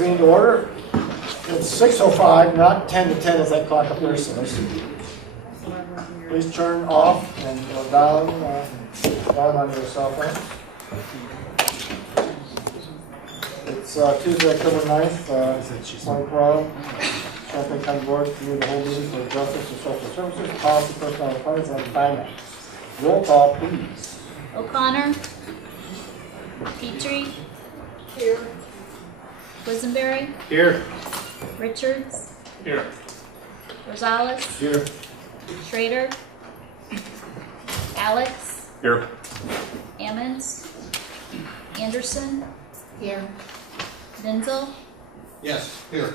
meeting to order. It's 6:05, not 10 to 10 as that clock up there says. Please turn off and go down on your cell phone. It's Tuesday, October 9th, 2012. Champaign County Board to the whole meeting for Justice and Social Services, Policy, Personnel Affairs, and Finance. Roll call, please. O'Connor. Petrie. Here. Quisenberry. Here. Richards. Here. Rosales. Here. Schrader. Alex. Here. Ammons. Anderson. Here. Denzel. Yes. Here.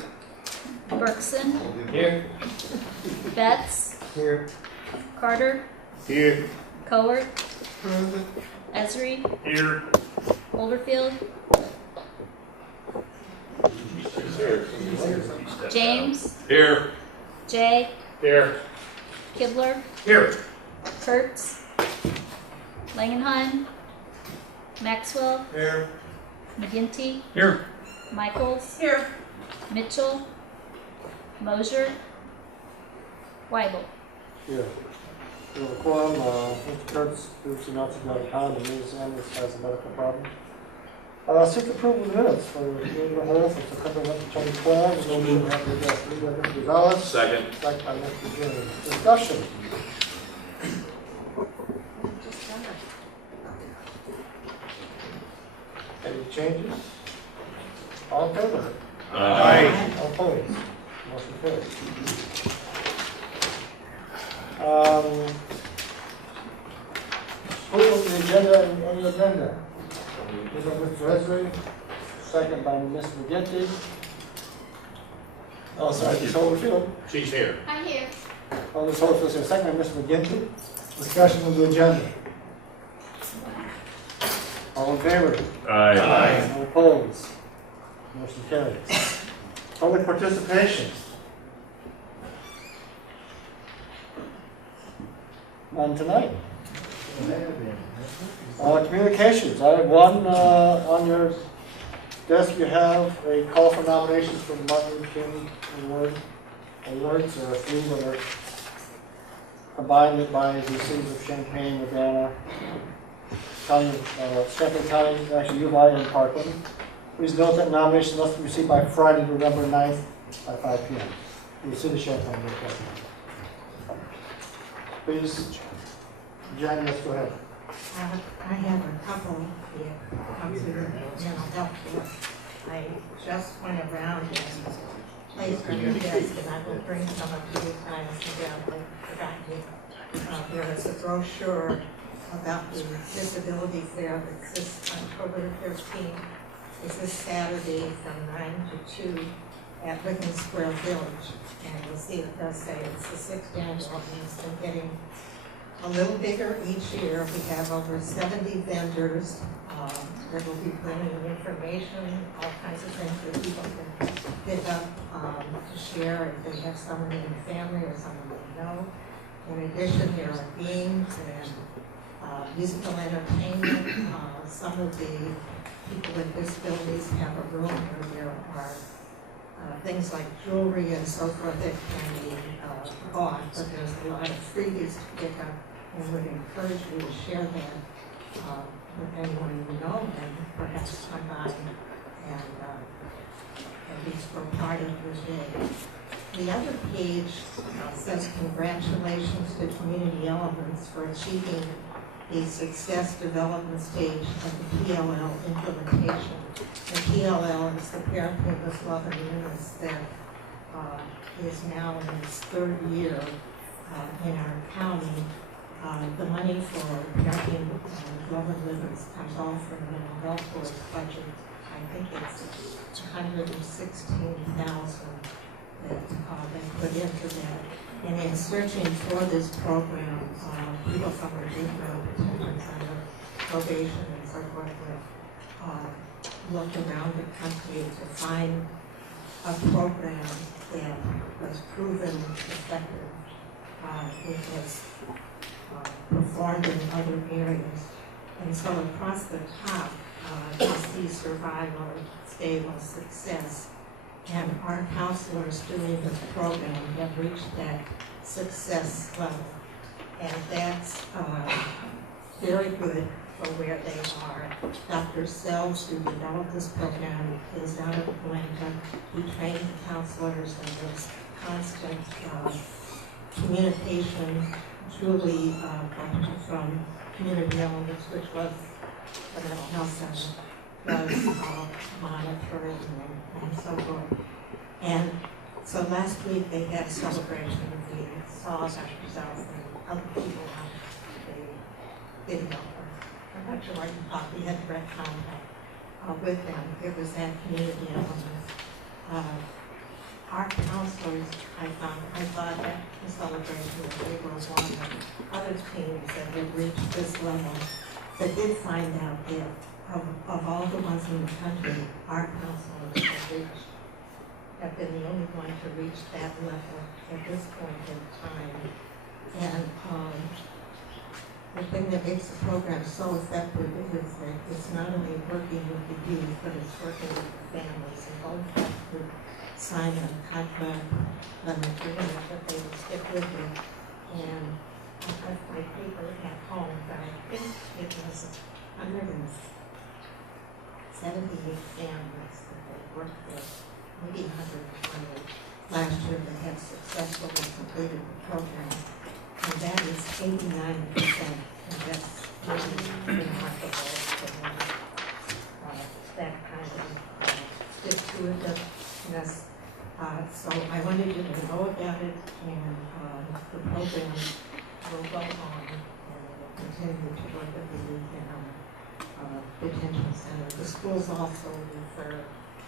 Berkson. Here. Betts. Here. Carter. Here. Cowart. Esri. Here. Olderfield. James. Here. Jay. Here. Kibler. Here. Kurtz. Langenheim. Maxwell. Here. McGinty. Here. Michaels. Here. Mitchell. Mosier. Weibel. Here. We have a quorum. Mr. Kurtz, who's announced he's out of town, and Ms. Anders has a medical problem. Seek approval of the minutes for the meeting of the whole for September 11th, 2012. No meeting have been addressed. Moved by Mr. Gonzalez. Second. Second by Mr. James. Discussion. Any changes? All in favor? Aye. All opposed? Motion carries. Approval of the agenda and any agenda. Moved by Mr. Esri, second by Ms. McGinty. Oh, sorry, Ms. Holyfield. She's here. I'm here. Oh, Ms. Holyfield, second by Ms. McGinty. Discussion of the agenda. All in favor? Aye. All opposed? Motion carries. Public participation. None tonight. Communications. I have one on your desk. You have a call for nominations for Martin Luther King awards. Three that are combined by the cities of Champaign, Urbana, Champaign County, actually UI and Parkland. Please note that nominations must be received by Friday, November 9th at 5 p.m. in the city of Champaign. Please, Jen, let's go ahead. I have a couple here. Come to the mental health board. I just went around and placed on your desk, and I will bring some of you guys down. I forgot you. There is a brochure about the disability fair that's this October 13th. It's this Saturday from 9 to 2 at Lincoln Square Village. And you'll see it does say it's the 6th annual, and it's been getting a little bigger each year. We have over 70 vendors that will be bringing information, all kinds of things that people can pick up to share if they have someone in their family or someone they know. In addition, there are games and musical entertainment. Some of the people with disabilities have a room where there are things like jewelry and so forth that can be bought, but there's a lot of freebies to pick up, and would encourage you to share that with anyone you know, and perhaps come by and at least for part of your day. The other page says congratulations to Community Elements for achieving the success development stage of the PLL implementation. The PLL is the Parent Witness Love and Witness that is now in its third year in our county. The money for parenting love and witness comes all from the mental health board's budget. I think it's $116,000 that they put into that. And in searching for this program, people from our juvenile detention center, probation and so forth, looked around the country to find a program that was proven effective. It was performed in other areas. And so across the top, you see survival, stable, success, And our counselors doing this program have reached that success level. And that's very good for where they are. Dr. Sells, who developed this program, is out of Atlanta. He trains the counselors, and there's constant communication. Julie from Community Elements, which was the mental health center, was monitoring and so forth. And so last week they had a celebration. We saw Dr. Sells and other people on the video. I'm not sure what you thought. We had direct contact with them. It was at Community Elements. Our counselors, I thought at the celebration that they were one of other teams that had reached this level, but did find out that of all the ones in the country, our counselors have been the only one to reach that level at this point in time. And the thing that makes the program so effective is that it's not only working with the youth, but it's working with the families, and both have to sign a contract on the agreement that they will stick with it. And I've got my paper at home, but I think it was 178 families that they worked with, maybe 120 last year that have successfully completed the program. And that is 89%, and that's really remarkable for that kind of stick-to-itiveness. So I wanted you to know about it, and the program will go on, and will continue to work with the youth in our detention center. The schools also refer,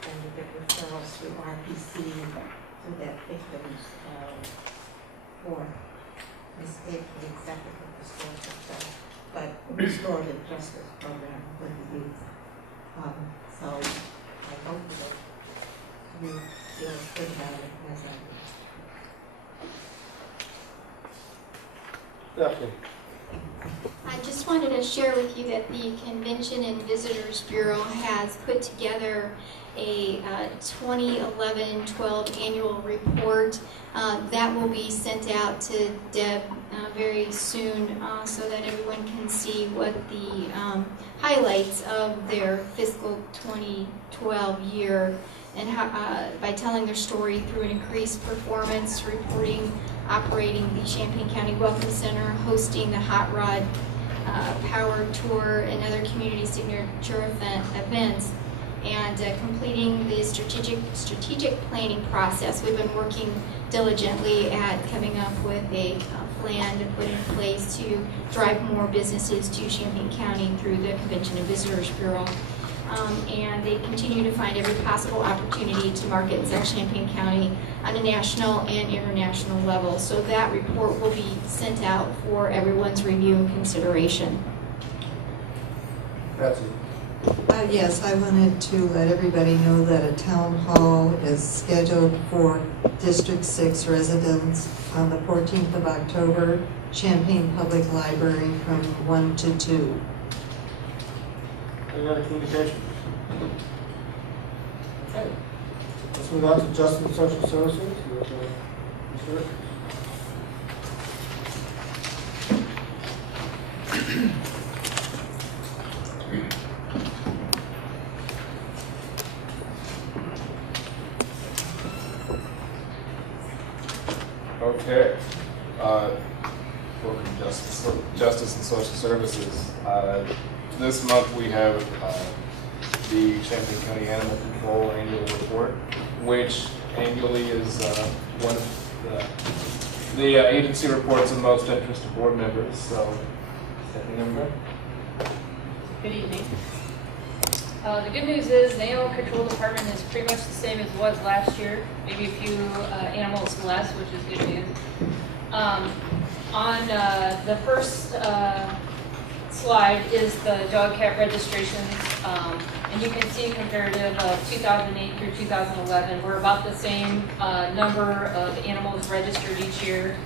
and we get referrals through RPC to that victims for escape from the executive school system, but restorative justice program with the youth. So I hope that you feel good about it as I do. Definitely. I just wanted to share with you that the Convention and Visitors Bureau has put together a 2011-12 annual report that will be sent out to Deb very soon so that everyone can see what the highlights of their fiscal 2012 year, and how, by telling their story through an increased performance, reporting, operating the Champaign County Welcome Center, hosting the Hot Rod Power Tour and other community signature events, and completing the strategic planning process. We've been working diligently at coming up with a plan to put in place to drive more businesses to Champaign County through the Convention and Visitors Bureau. And they continue to find every possible opportunity to market and sell Champaign County on a national and international level. So that report will be sent out for everyone's review and consideration. Betsy. Yes, I wanted to let everybody know that a town hall is scheduled for District 6 residents on the 14th of October, Champaign Public Library from 1 to 2. Any other communications? Okay. Let's move on to Justice and Social Services with Mr. Richards. Okay. Welcome, Justice and Social Services. This month we have the Champaign County Animal Control Annual Report, which annually is one of the agency reports of most interest to board members. So, Stephanie, everybody. Good evening. The good news is the animal control department is pretty much the same as it was last year, maybe a few animals less, which is good news. On the first slide is the dog cat registrations, and you can see comparative of 2008 through 2011. We're about the same number of animals registered each year.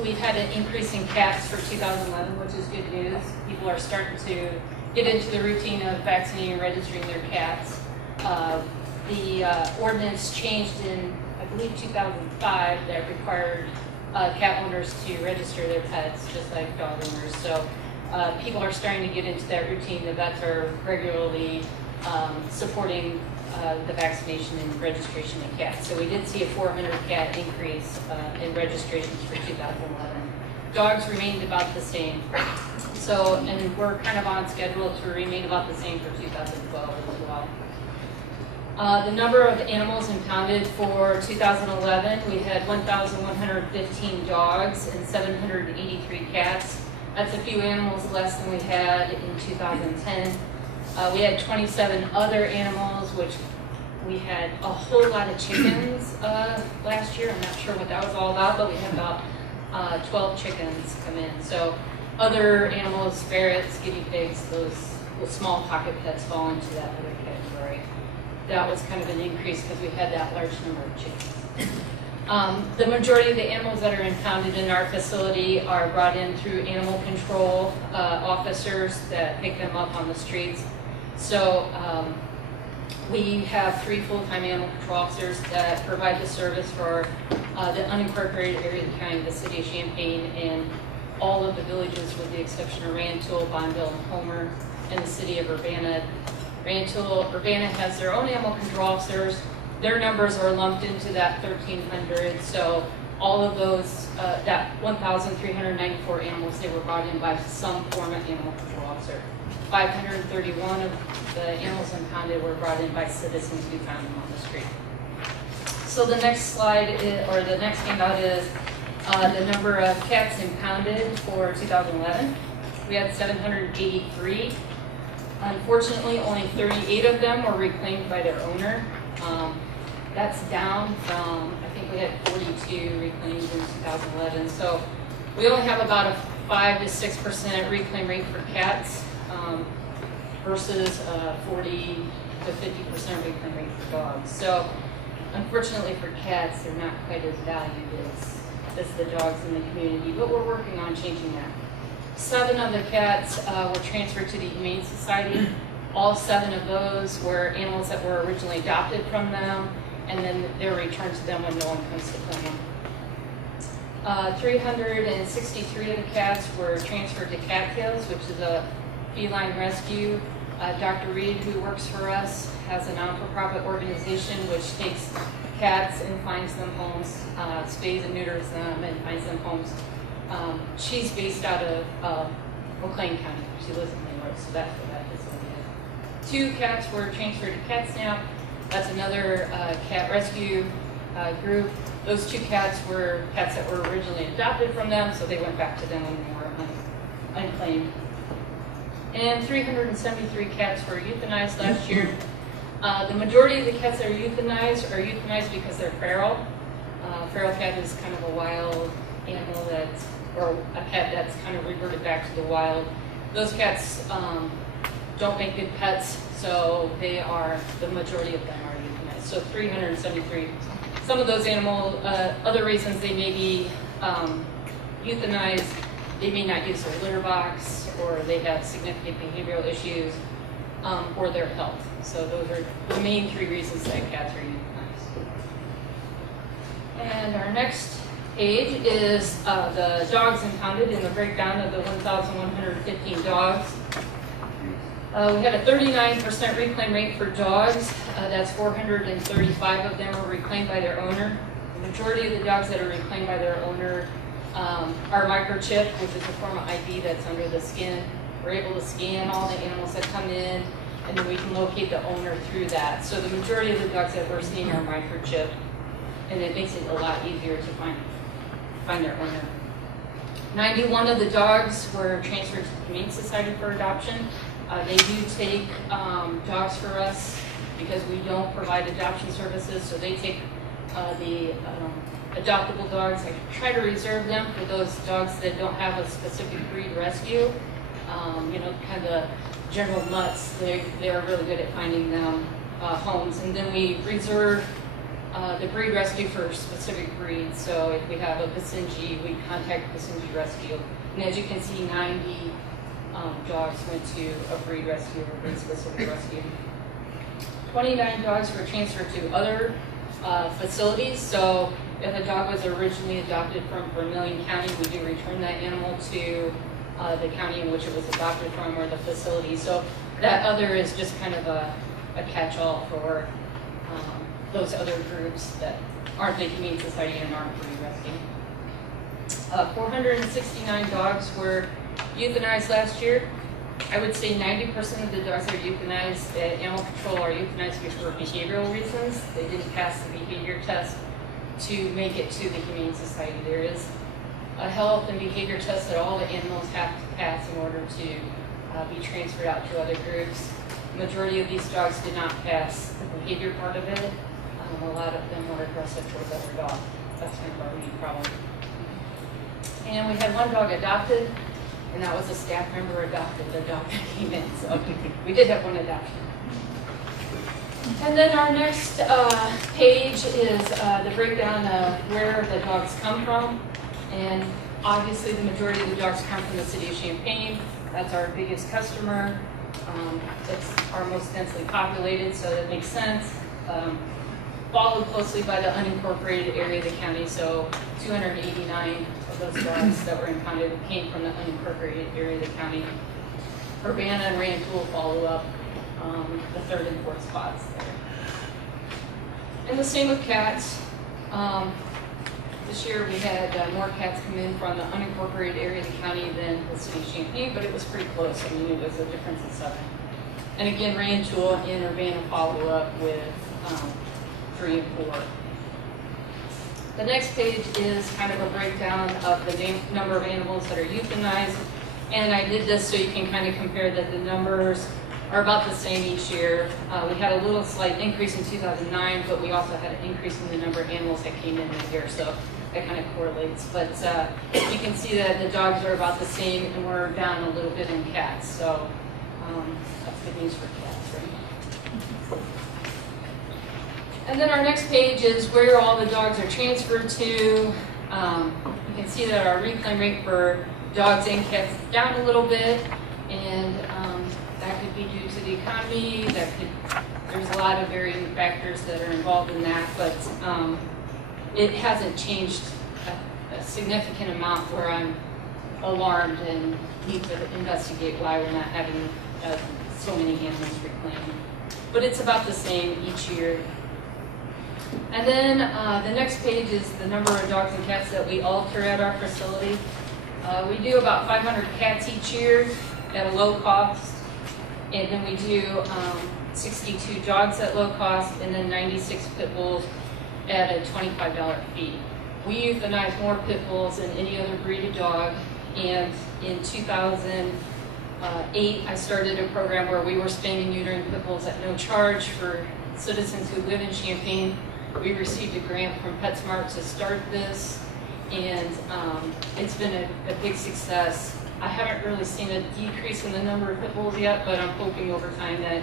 We've had an increase in cats for 2011, which is good news. People are starting to get into the routine of vaccinating and registering their cats. the ordinance changed in, I believe, 2005 that required cat owners to register their pets, just like dog owners. So people are starting to get into that routine. The vets are regularly supporting the vaccination and registration of cats. So we did see a 400 cat increase in registrations for 2011. Dogs remained about the same. So, and we're kind of on schedule to remain about the same for 2012 as well. The number of animals impounded for 2011, we had 1,115 dogs and 783 cats. That's a few animals less than we had in 2010. We had 27 other animals, which we had a whole lot of chickens last year. I'm not sure what that was all about, but we had about 12 chickens come in. So other animals, ferrets, guinea pigs, those small pocket pets fall into that other category. That was kind of an increase because we had that large number of chickens. The majority of the animals that are impounded in our facility are brought in through animal control officers that pick them up on the streets. So we have 3 full-time animal control officers that provide the service for the unincorporated area of the county, the city of Champaign, and all of the villages with the exception of Rantoul, Bonneville, and Homer, and the city of Urbana. Urbana has their own animal control officers. Their numbers are lumped into that 1,300. So all of those, that 1,394 animals, they were brought in by some form of animal control officer. 531 of the animals impounded were brought in by citizens who found them on the street. So the next slide, or the next handout is the number of cats impounded for 2011. We had 783. Unfortunately, only 38 of them were reclaimed by their owner. That's down from, I think we had 42 reclaimed in 2011. So we only have about a 5 to 6% reclaim rate for cats versus 40 to 50% reclaim rate for dogs. So unfortunately for cats, they're not quite as valued as the dogs in the community, but we're working on changing that. 7 of the cats were transferred to the Humane Society. All 7 of those were animals that were originally adopted from them, and then they're returned to them when no one comes to claim them. 363 of the cats were transferred to Cattails, which is a feline rescue. Dr. Reed, who works for us, has a non-for-profit organization which takes cats and finds them homes, spays and neuters them, and finds them homes. She's based out of McLean County. She lives in New York, so that's what that facility is. 2 cats were transferred to CatSnap. That's another cat rescue group. Those 2 cats were cats that were originally adopted from them, so they went back to them when they were unclaimed. And 373 cats were euthanized last year. The majority of the cats that are euthanized because they're feral. Feral cat is kind of a wild animal or a pet that's kind of reverted back to the wild. Those cats don't make good pets, so the majority of them are euthanized. So 373. Some of those animals, other reasons they may be euthanized, they may not use their litter box, or they have significant behavioral issues, or their health. So those are the main 3 reasons that cats are euthanized. And our next page is the dogs impounded in the breakdown of the 1,115 dogs. We had a 39% reclaim rate for dogs. That's 435 of them were reclaimed by their owner. The majority of the dogs that are reclaimed by their owner are microchipped, which is a form of ID that's under the skin. We're able to scan all the animals that come in, and then we can locate the owner through that. So the majority of the dogs that we're seeing are microchipped, and it makes it a lot easier to find their owner. 91 of the dogs were transferred to the Humane Society for adoption. They do take dogs for us because we don't provide adoption services, so they take the adoptable dogs. I try to reserve them for those dogs that don't have a specific breed rescue. Kind of general mutts, they're really good at finding them homes. And then we reserve the breed rescue for specific breeds. So if we have a Basenji, we contact Basenji Rescue. And as you can see, 90 dogs went to a breed rescue or breed specific rescue. 29 dogs were transferred to other facilities. So if a dog was originally adopted from Vermilion County, we do return that animal to the county in which it was adopted from or the facility. So that other is just kind of a catch-all for those other groups that aren't the Humane Society and aren't re-resting. 469 dogs were euthanized last year. I would say 90% of the dogs that are euthanized at animal control are euthanized for behavioral reasons. They didn't pass the behavior test to make it to the Humane Society. There is a health and behavior test that all the animals have to pass in order to be transferred out to other groups. The majority of these dogs did not pass the behavior part of it. A lot of them were aggressive towards other dogs. That's kind of our main problem. And we had one dog adopted, and that was a staff member adopted. The dog that came in, so we did have one adoption. And then our next page is the breakdown of where the dogs come from. And obviously the majority of the dogs come from the city of Champaign. That's our biggest customer. It's our most densely populated, so that makes sense. Followed closely by the unincorporated area of the county, so 289 of those dogs that were impounded came from the unincorporated area of the county. Urbana and Rantoul follow up the third and fourth spots there. And the same with cats. This year we had more cats come in from the unincorporated area of the county than the city of Champaign, but it was pretty close. I mean, it was a difference of 7. And again, Rantoul and Urbana follow up with 3 and 4. The next page is kind of a breakdown of the number of animals that are euthanized. And I did this so you can kind of compare that the numbers are about the same each year. We had a little slight increase in 2009, but we also had an increase in the number of animals that came in that year, so that kind of correlates. But you can see that the dogs are about the same, and we're down a little bit in cats, so that's good news for cats, right? And then our next page is where all the dogs are transferred to. You can see that our reclaim rate for dogs and cats is down a little bit, and that could be due to the economy. There's a lot of varying factors that are involved in that, but it hasn't changed a significant amount where I'm alarmed and need to investigate why we're not having so many animals reclaimed. But it's about the same each year. And then the next page is the number of dogs and cats that we alter at our facility. We do about 500 cats each year at a low cost. And then we do 62 dogs at low cost, and then 96 pit bulls at a $25 fee. We euthanize more pit bulls than any other breed of dog, and in 2008 I started a program where we were spaying and neutering pit bulls at no charge for citizens who live in Champaign. We received a grant from PetSmart to start this, and it's been a big success. I haven't really seen a decrease in the number of pit bulls yet, but I'm hoping over time that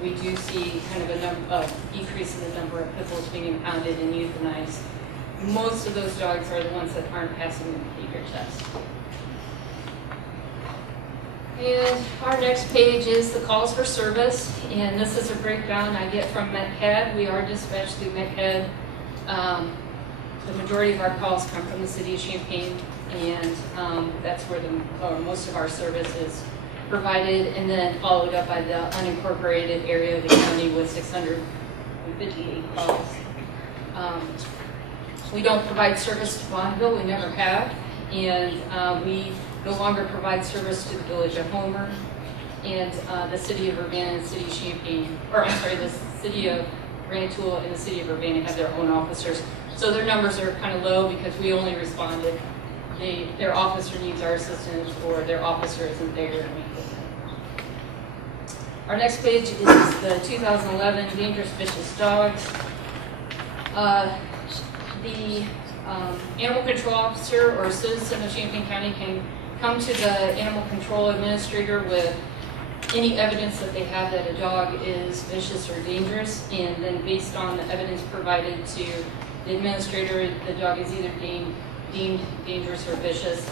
we do see kind of a decrease in the number of pit bulls being impounded and euthanized. Most of those dogs are the ones that aren't passing the behavior test. And our next page is the calls for service, and this is a breakdown I get from MetCAD. We are dispatched through MetCAD. The majority of our calls come from the city of Champaign, and that's where most of our service is provided, and then followed up by the unincorporated area of the county with 658 calls. We don't provide service to Bonneville, we never have, and we no longer provide service to the village of Homer, and the city of Urbana and the city of Champaign, or I'm sorry, the city of Rantoul and the city of Urbana have their own officers. So their numbers are kind of low because we only respond if their officer needs our assistance or their officer isn't there and we couldn't. Our next page is the 2011 Dangerous Vicious Dogs. The animal control officer or citizen of Champaign County can come to the animal control administrator with any evidence that they have that a dog is vicious or dangerous, and then based on the evidence provided to the administrator, the dog is either deemed dangerous or vicious.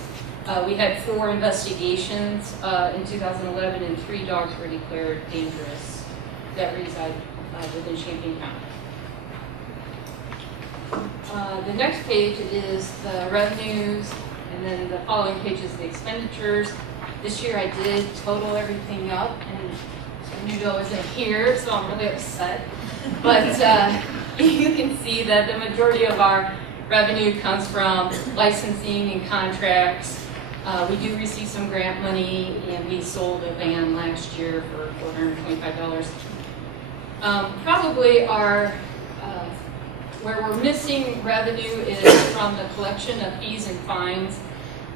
We had 4 investigations in 2011, and 3 dogs were declared dangerous that reside within Champaign County. The next page is the revenues, and then the following page is the expenditures. This year I did total everything up, and Nudo isn't here, so I'm really upset. But you can see that the majority of our revenue comes from licensing and contracts. We do receive some grant money, and we sold a van last year for $425. Probably where we're missing revenue is from the collection of fees and fines.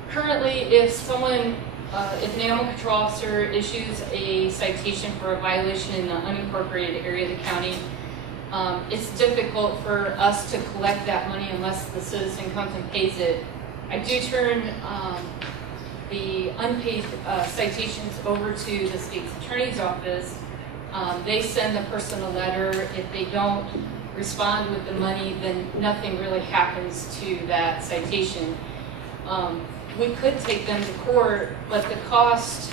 Currently, if an animal control officer issues a citation for a violation in the unincorporated area of the county, it's difficult for us to collect that money unless the citizen comes and pays it. I do turn the unpaid citations over to the state's attorney's office. They send the person a letter. If they don't respond with the money, then nothing really happens to that citation. We could take them to court, but the cost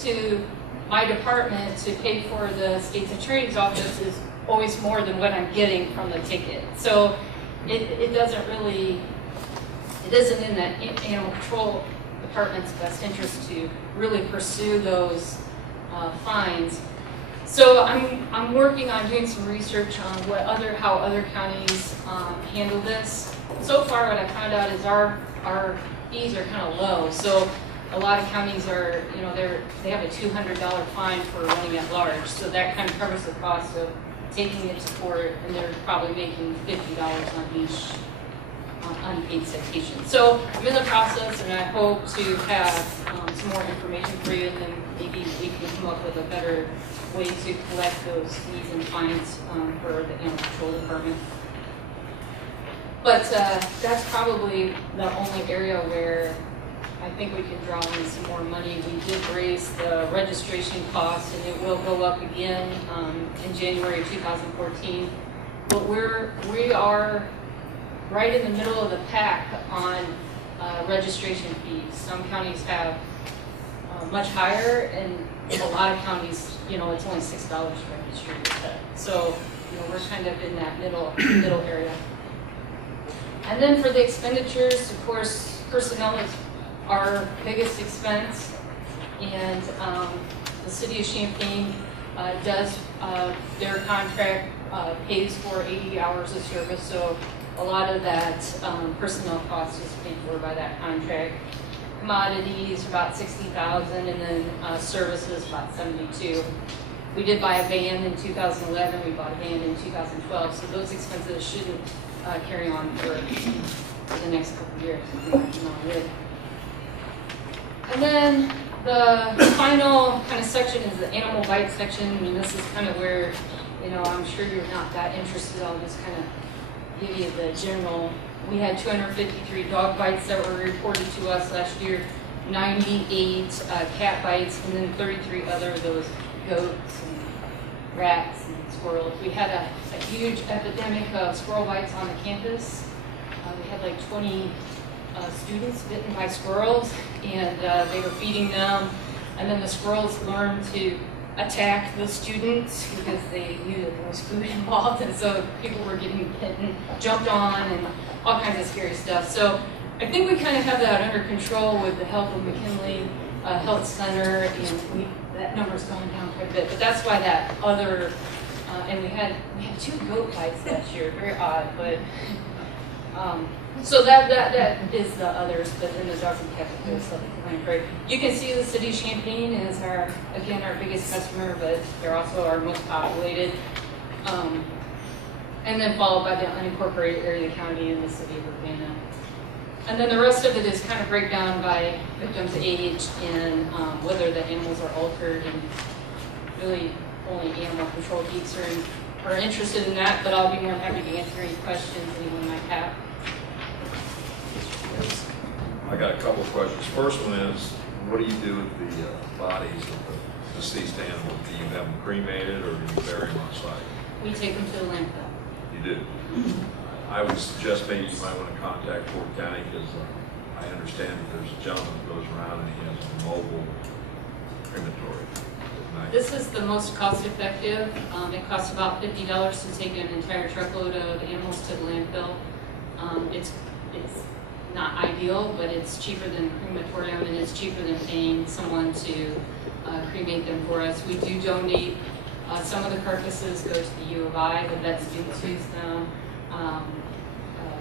to my department to pay for the state's attorney's office is always more than what I'm getting from the ticket. So it isn't in the animal control department's best interest to really pursue those fines. So I'm working on doing some research on how other counties handle this. So far, what I found out is our fees are kind of low. So a lot of counties are, they have a $200 fine for running at large. So that kind of covers the cost of taking it to court, and they're probably making $50 on each unpaid citation. So I'm in the process, and I hope to have some more information for you, and then maybe we can come up with a better way to collect those fees and fines for the animal control department. But that's probably the only area where I think we can draw in some more money. We did raise the registration cost, and it will go up again in January 2014. But we are right in the middle of the pack on registration fees. Some counties have much higher, and a lot of counties, it's only $6 to register your pet. So, we're kind of in that middle area. And then for the expenditures, of course, personnel is our biggest expense, and the city of Champaign does their contract pays for 80 hours of service, so a lot of that personnel cost is paid for by that contract. Commodities about $60,000, and then services about $72,000. We did buy a van in 2011. We bought a van in 2012, so those expenses shouldn't carry on for the next couple of years. And then the final kind of section is the animal bite section. I mean, this is kind of where, I'm sure you're not that interested. I'll just kind of give you the general. We had 253 dog bites that were reported to us last year, 98 cat bites, and then 33 other of those goats and rats and squirrels. We had a huge epidemic of squirrel bites on the campus. We had like 20 students bitten by squirrels, and they were feeding them, and then the squirrels learned to attack the students because they knew that there was food involved, and so people were getting bitten, jumped on, and all kinds of scary stuff. So I think we kind of have that under control with the help of McKinley Health Center, and that number's gone down quite a bit. But that's why that other, and we had 2 goat bites last year, very odd, but so that is the others, but then the dogs and cats are still great. You can see the city of Champaign is our biggest customer, but they're also our most populated. And then followed by the unincorporated area of the county and the city of Urbana. And then the rest of it is kind of breakdown by victim's age and whether the animals are altered, and really only animal control geeks are interested in that, but I'll be more than happy to answer any questions anyone might have. I got a couple of questions. First one is, what do you do with the bodies of the deceased animals? Do you have them cremated, or do you bury them on site? We take them to the landfill. You do? I would suggest maybe you might want to contact Fort County, because I understand that there's a gentleman who goes around and he has a mobile crematory. And I This is the most cost effective. It costs about $50 to take an entire truckload of animals to the landfill. It's not ideal, but it's cheaper than crematorium, and it's cheaper than paying someone to cremate them for us. We do donate. Some of the carcasses go to the U of I, the vets do choose them,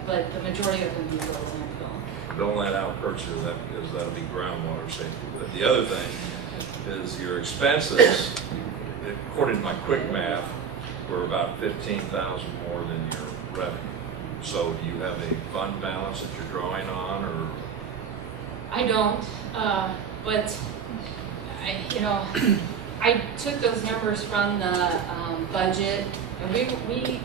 but the majority of them do go to the landfill. Don't let out purchase that because that'll be groundwater safety. But the other thing is your expenses, according to my quick math, were about 15,000 more than your revenue. So do you have a fund balance that you're drawing on, or? I don't, but I took those numbers from the budget, and we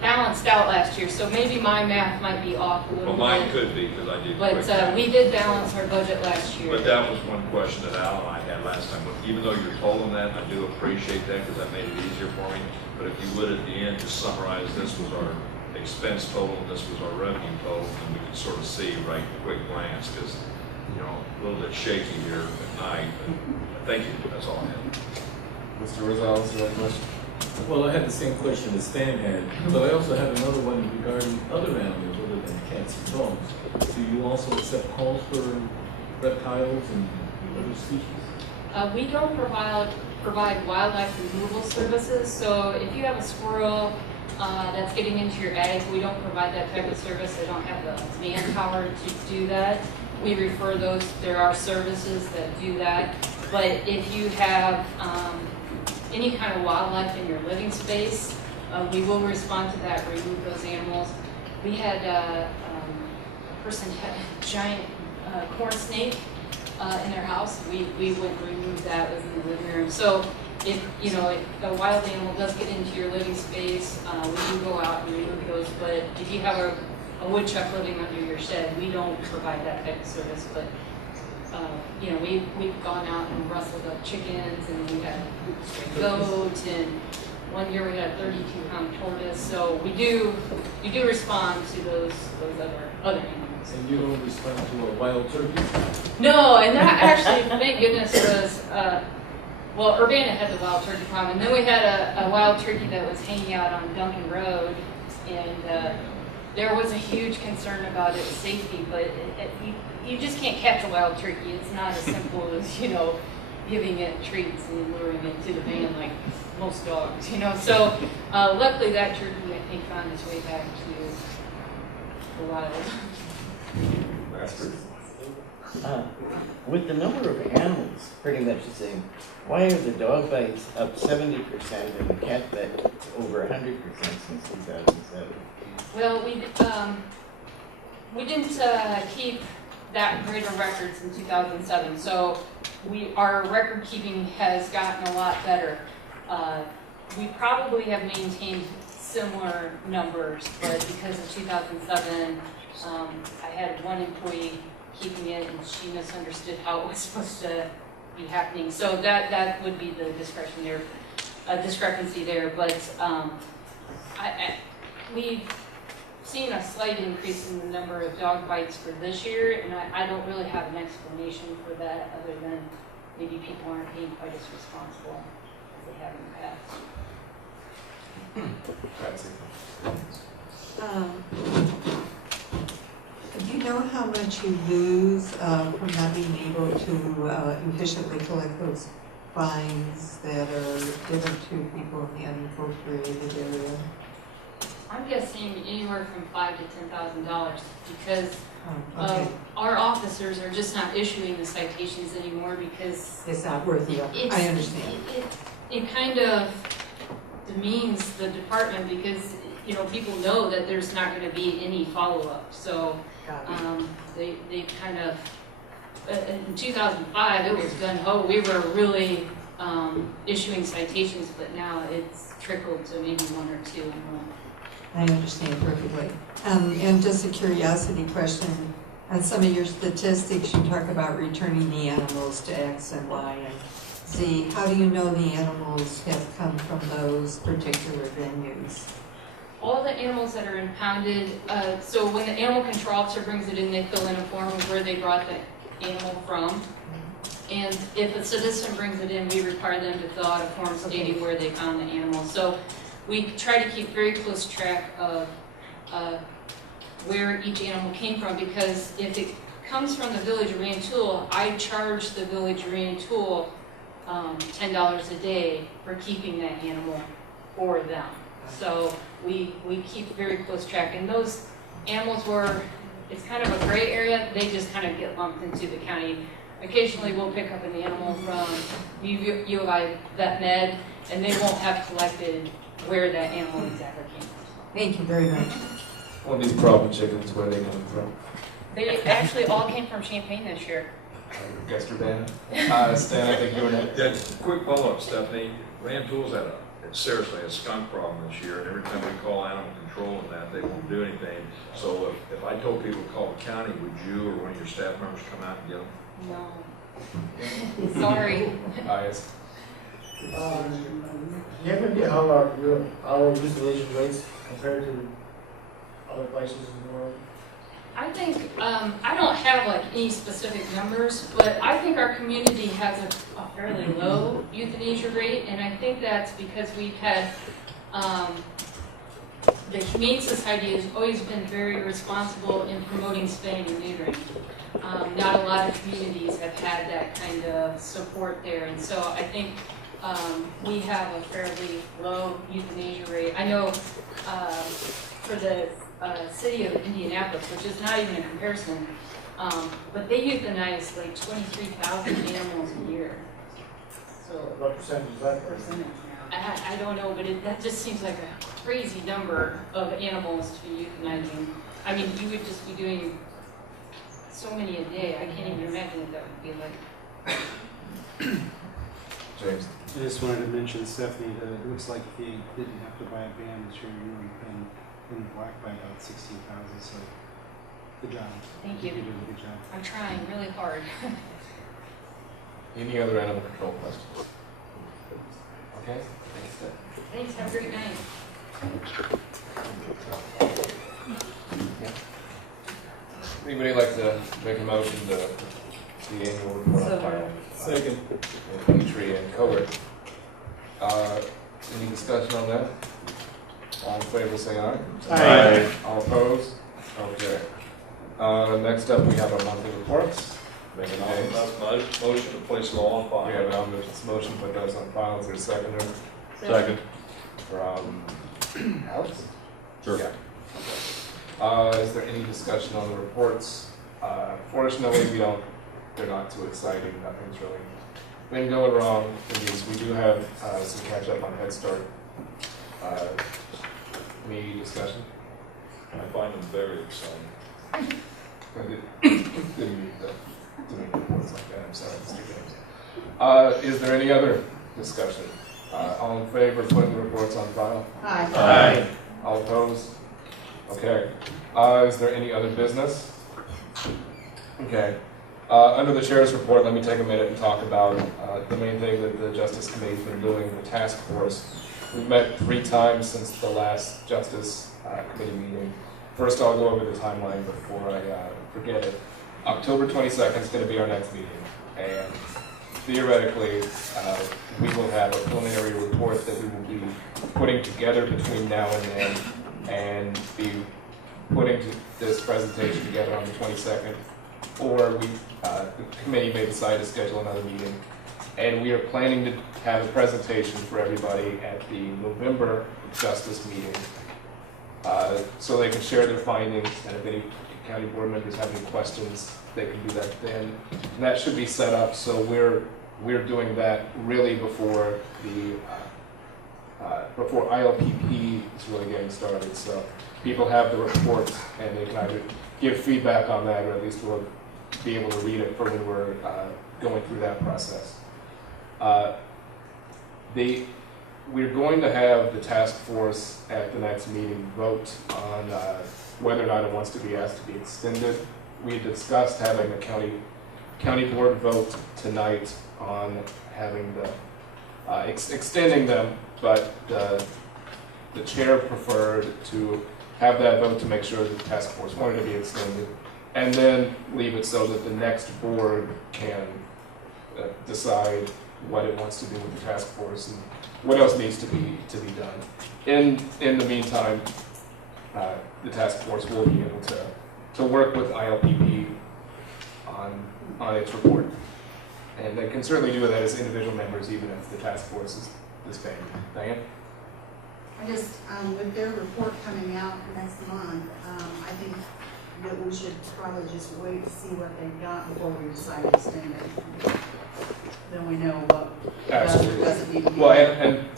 balanced out last year, so maybe my math might be off a little Well, mine bit. could be, because I did. But we did balance our budget last year. But that was one question that Al and I had last time. Even though you told them that, I do appreciate that because that made it easier for me. But if you would at the end just summarize, this was our expense total, this was our revenue total, and we could sort of see right at a quick glance, because, a little bit shaky here at night. But thank you, that's all I have. Mr. Rosales, you have a question? Well, I had the same question that Stan had, but I also have another one regarding other animals other than cats and dogs. Do you also accept calls for reptiles and other species? We don't provide wildlife removal services, so if you have a squirrel that's getting into your ag, we don't provide that type of service. I don't have the manpower to do that. We refer those, there are services that do that. But if you have any kind of wildlife in your living space, we will respond to that, remove those animals. We had a person had a giant corn snake in their house. We went and removed that, it was in the living room. So if a wild animal does get into your living space, we do go out and remove those. But if you have a woodchuck living under your shed, we don't provide that type of service. But we've gone out and rustled up chickens, and we had a stray goat, and one year we had a 32-pound tortoise. So you do respond to those other animals. And you don't respond to a wild turkey? No, and that actually, thank goodness, was Urbana had the wild turkey problem, and then we had a wild turkey that was hanging out on Duncan Road, and there was a huge concern about its safety, but you just can't catch a wild turkey. It's not as simple as, giving it treats and luring it to the van like most dogs, So luckily that turkey, I think, found its way back to the wild. With the number of animals pretty much the same, why are the dog bites up 70% and the cat bites over 100% since 2007? Well, we didn't keep that great of records in 2007, so our record keeping has gotten a lot better. We probably have maintained similar numbers, but because of 2007, I had one employee keeping it, and she misunderstood how it was supposed to be happening. So that would be the discrepancy there. But we've seen a slight increase in the number of dog bites for this year, and I don't really have an explanation for that other than maybe people aren't being quite as responsible as they have in the past. Do you know how much you lose from not being able to efficiently collect those fines that are given to people in the unincorporated area? I'm guessing anywhere from $5,000 to $10,000 because Okay. Our officers are just not issuing the citations anymore because It's not worth the effort. I understand. It kind of demeans the department because people know that there's not going to be any follow-up. So they kind of in 2005 it was gung-ho. We were really issuing citations, but now it's trickled to maybe one or two a month. I understand perfectly. And just a curiosity question, on some of your statistics, you talk about returning the animals to X and Y and Z. How do you know the animals have come from those particular venues? All the animals that are impounded, so when the animal control officer brings it in, they fill in a form of where they brought the animal from. And if a citizen brings it in, we require them to fill out a form stating where they found the animal. So we try to keep very close track of where each animal came from, because if it comes from the Village of Rantoul, I charge the Village of Rantoul $10 a day for keeping that animal for them. So we keep very close track, and those animals it's kind of a gray area, they just kind of get lumped into the county. Occasionally we'll pick up an animal from U of I Vet Med, and they won't have collected where that animal exactly came from. Thank you very much. One of these problem chickens, where are they coming from? They actually all came from Champaign this year. Yesterday. Stan, I think you were next. Yeah, quick follow-up, Stephanie. Rantoul's had seriously a skunk problem this year, and every time we call animal control and that, they won't do anything. So if I told people to call the county, would you or one of your staff members come out and get them? No. Sorry. Yes. Do you have any idea how our euthanasia rates compared to other places in the world? I think, I don't have like any specific numbers, but I think our community has a fairly low euthanasia rate, and I think that's because we've had, the Humane Society has always been very responsible in promoting spaying and neutering. Not a lot of communities have had that kind of support there, and so I think we have a fairly low euthanasia rate. I know for the city of Indianapolis, which is not even a comparison, but they euthanize like 23,000 animals a year. So What percentage is that? I don't know, but that just seems like a crazy number of animals to be euthanizing. I mean, you would just be doing so many a day. I can't even imagine what that would be like. James. I just wanted to mention, Stephanie, that it looks like if you didn't have to buy a van this year, you would have been in the black by about 16,000. So, good job. Thank you. You're doing a good job. I'm trying really hard. Any other animal control questions? Okay. Thanks, Steph. Thanks. Have a great night. Anybody like to make a motion to the annual report on file? Second. Petrie and Covert. Any discussion on that? All in favor, say aye. Aye. All opposed? Okay. Next up, we have our monthly reports. Make a name. Motion to place them all on file. We have an omnibus motion, put those on file. Is there a seconder? Second. From Alex? Sure. Yeah. Is there any discussion on the reports? Fortunately, they're not too exciting. Nothing's really been going wrong in these. We do have some catch up on Head Start. Any discussion? I find them very exciting. I didn't need to make reports like that. I'm sorry, Mr. James. Is there any other discussion? All in favor of putting the reports on file? Aye. All opposed? Okay. Is there any other business? Okay. Under the chair's report, let me take a minute and talk about the main thing that the Justice Committee's been doing, the task force. We've met 3 times since the last Justice Committee meeting. First, I'll go over the timeline before I forget it. October 22nd is going to be our next meeting, and theoretically, we will have a preliminary report that we will be putting together between now and then, and be putting this presentation together on the 22nd, or the committee may decide to schedule another meeting. And we are planning to have a presentation for everybody at the November Justice meeting, so they can share their findings, and if any county board members have any questions, they can do that then. And that should be set up, so we're doing that really before the before ILPP is really getting started. So people have the report, and they can either give feedback on that, or at least we'll be able to read it for when we're going through that process. We're going to have the task force at the next meeting vote on whether or not it wants to be asked to be extended. We had discussed having a county board vote tonight on having the extending them, but the chair preferred to have that vote to make sure that the task force wanted to be extended, and then leave it so that the next board can decide what it wants to do with the task force and what else needs to be done. In the meantime, the task force will be able to work with ILPP on its report. And they can certainly do that as individual members, even if the task force is disbanded. Diane? I just, with their report coming out next month, I think that we should probably just wait to see what they've got before we decide to extend it. Then we know what does or doesn't need to be. Well, and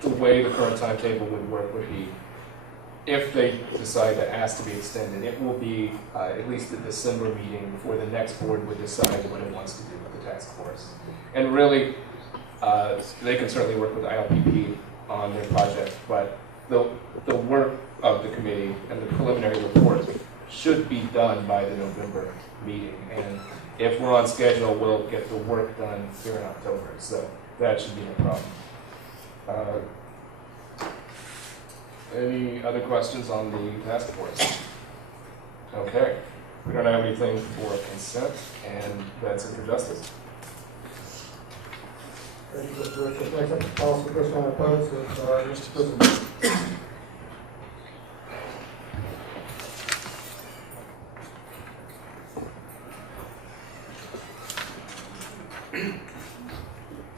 the way the current timetable would work would be, if they decide to ask to be extended, it will be at least the December meeting before the next board would decide what it wants to do with the task force. And really, they can certainly work with ILPP on their project, but the work of the committee and the preliminary report should be done by the November meeting. And if we're on schedule, we'll get the work done here in October. So that should be no problem. Any other questions on the task force? Okay. We don't have anything for consent, and that's it for justice. Ready for the next up, policy personnel opposed with Mr. President.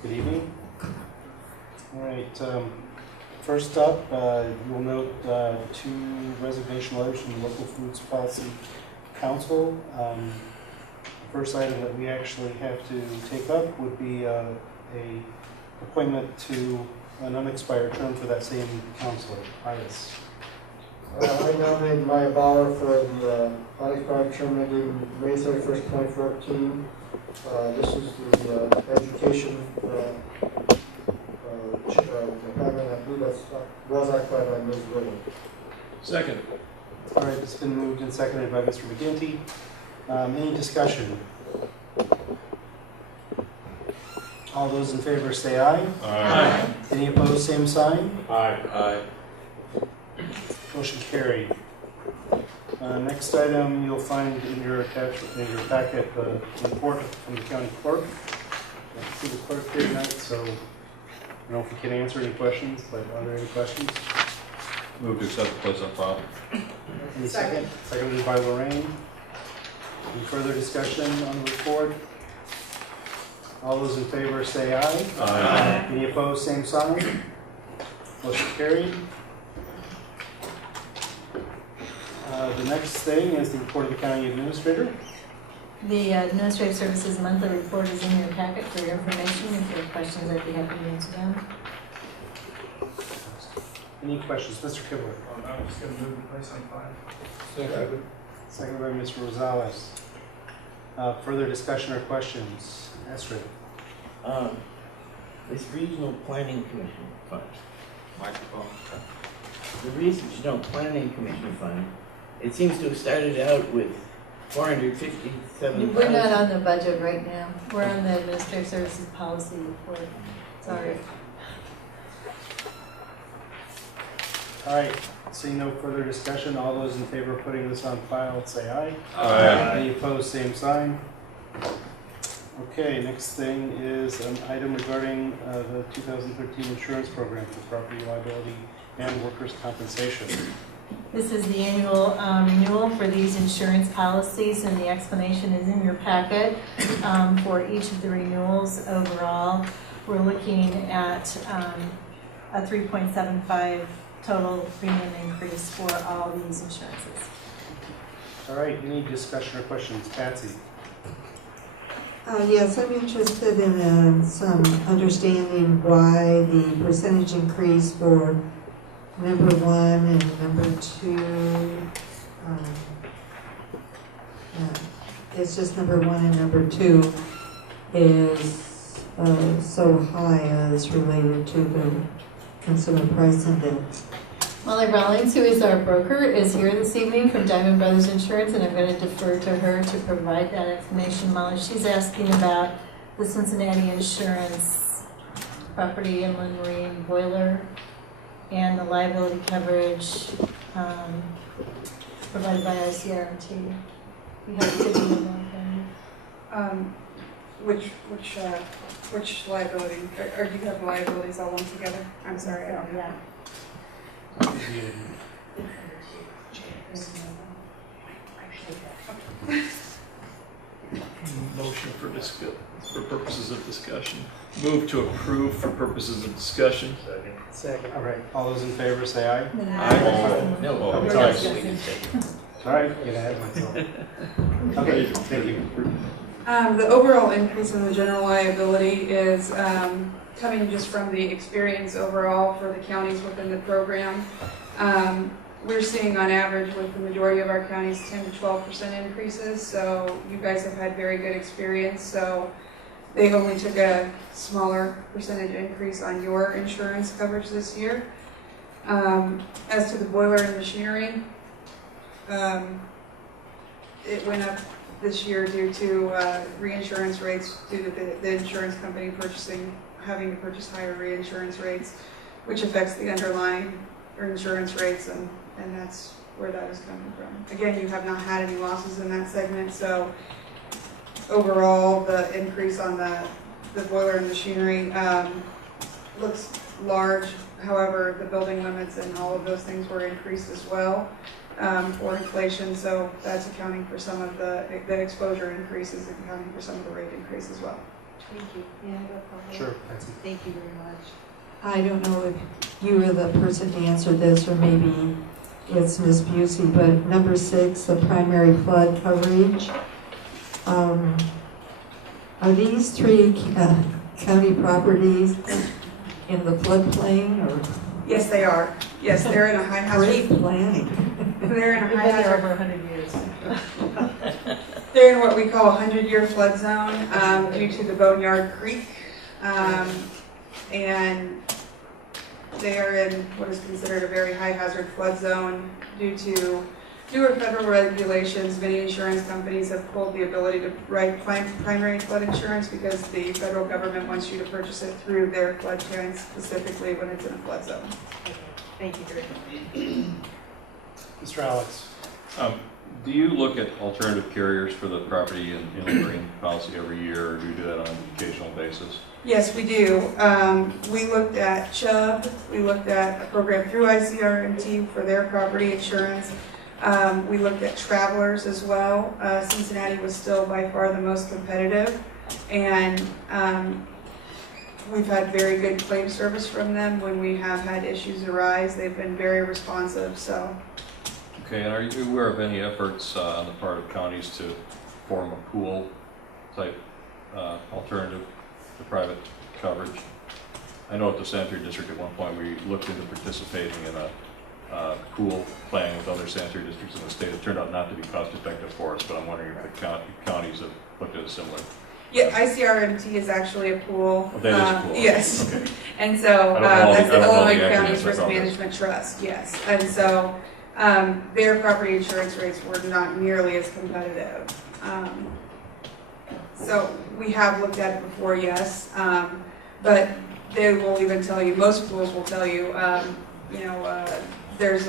Good evening. All right. First up, you'll note 2 resignation letters from the Local Foods Policy Council. First item that we actually have to take up would be a appointment to an unexpired term for that same counselor, Iris. I nominate Maya Bauer for the unexpired term ending May 31st, 2014. This is the education department. I believe that was occupied by Ms. Whittle. Second. All right, it's been moved and seconded by Mr. McGinty. Any discussion? All those in favor say aye. Aye. Any opposed, same sign. Aye. Aye. Motion carried. Next item, you'll find in your attachment, in your packet, the report from the county clerk. I see the clerk here tonight, so I don't know if you can answer any questions, but are there any questions? Move to accept the place on file. Any second? Seconded by Lorraine. Any further discussion on the report? All those in favor say aye. Aye. Any opposed, same sign. Motion carried. The next thing is the report of the county administrator. The Administrative Services Monthly Report is in your packet for your information. If you have questions, I'd be happy to answer them. Any questions? Mr. Kibler. I'm just going to move the place on file. Second by Mr. Rosales. Further discussion or questions? Astrid. This Regional Planning Commission Fund. Microphone. The Regional Planning Commission Fund, it seems to have started out with $457,000. We're not on the budget right now. We're on the Administrative Services Policy Report. Sorry. Okay. All right. Seeing no further discussion, all those in favor of putting this on file say aye. Aye. Any opposed, same sign. Okay, next thing is an item regarding the 2013 insurance program for property liability and workers' compensation. This is the annual renewal for these insurance policies, and the explanation is in your packet for each of the renewals overall. We're looking at a 3.75 total premium increase for all these insurances. All right, any discussion or questions? Patsy? Yes, I'm interested in some understanding why the percentage increase for number 1 and number 2, it's just number 1 and number 2 is so high as related to the consumer price index. Molly Rollins, who is our broker, is here this evening from Diamond Brothers Insurance, and I'm going to defer to her to provide that information. Molly, she's asking about the Cincinnati Insurance property, inland marine boiler, and the liability coverage provided by ICRT. We have to do that. Which liability, or do you have the liabilities all lumped together? I'm sorry, I don't know. Motion for purposes of discussion. Move to approve for purposes of discussion. Second. All right, all those in favor say aye. Aye. No, Oh, we're sorry. just waiting a second. Sorry, get ahead of myself. Okay, thank you. The overall increase in the general liability is coming just from the experience overall for the counties within the program. We're seeing on average with the majority of our counties 10 to 12% increases, so you guys have had very good experience. So they only took a smaller percentage increase on your insurance coverage this year. As to the boiler and machinery, it went up this year due to reinsurance rates, due to the insurance company having to purchase higher reinsurance rates, which affects the underlying insurance rates, and that's where that is coming from. Again, you have not had any losses in that segment, so overall the increase on the boiler and machinery looks large. However, the building limits and all of those things were increased as well for inflation, so that's accounting for some of the exposure increases, accounting for some of the rate increase as well. Thank you. Yeah, no problem. Sure, Patsy. Thank you very much. I don't know if you were the person to answer this, or maybe it's Ms. Busey, but number 6, the primary flood coverage. Are these 3 county properties in the floodplain, or? Yes, they are. Yes, they're in a high hazard. Great planning. They're in a We've high been there hazard. over 100 years. They're in what we call a 100-year flood zone due to the Boneyard Creek, and they are in what is considered a very high hazard flood zone due to newer federal regulations. Many insurance companies have pulled the ability to write primary flood insurance because the federal government wants you to purchase it through their flood plans, specifically when it's in a flood zone. Thank you very much. Mr. Alex. Do you look at alternative carriers for the property and marine policy every year, or do you do that on an occasional basis? Yes, we do. We looked at Chubb. We looked at a program through ICRMT for their property insurance. We looked at Travelers as well. Cincinnati was still by far the most competitive, and we've had very good claim service from them when we have had issues arise. They've been very responsive. So. Okay, and are you aware of any efforts on the part of counties to form a pool type alternative to private coverage? I know at the sanitary district at one point we looked into participating in a pool plan with other sanitary districts in the state. It turned out not to be cost effective for us, but I'm wondering if the counties have looked at a similar. Yeah, ICRMT is actually a pool. Oh, that is a pool. Yes. Okay. And so that's the Illinois Counties acronyms, Risk Management Trust, yes. And so their property insurance rates were not nearly as competitive. So we have looked at it before, yes. But they will even tell you, most pools will tell you, there's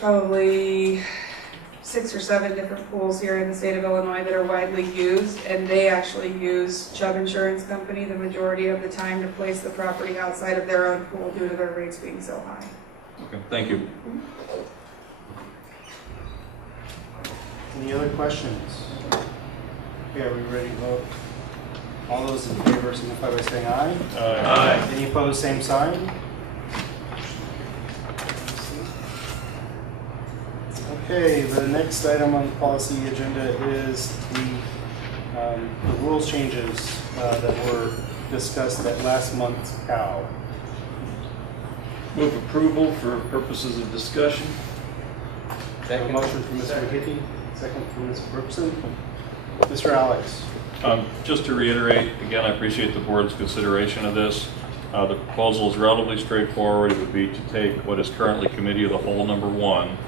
probably 6 or 7 different pools here in the state of Illinois that are widely used, and they actually use Chubb Insurance Company the majority of the time to place the property outside of their own pool due to their rates being so high. Okay, thank you. Any other questions? Okay, are we ready to vote? All those in favor signify by saying aye. Aye. Any opposed, same sign. Okay, the next item on the policy agenda is the rules changes that were discussed at last month's POW. Move approval for purposes of discussion. A motion from Mr. McGinty, second from Ms. Brookson. Mr. Alex. Just to reiterate, again, I appreciate the board's consideration of this. The proposal is relatively straightforward. It would be to take what is currently Committee of the Whole number 1,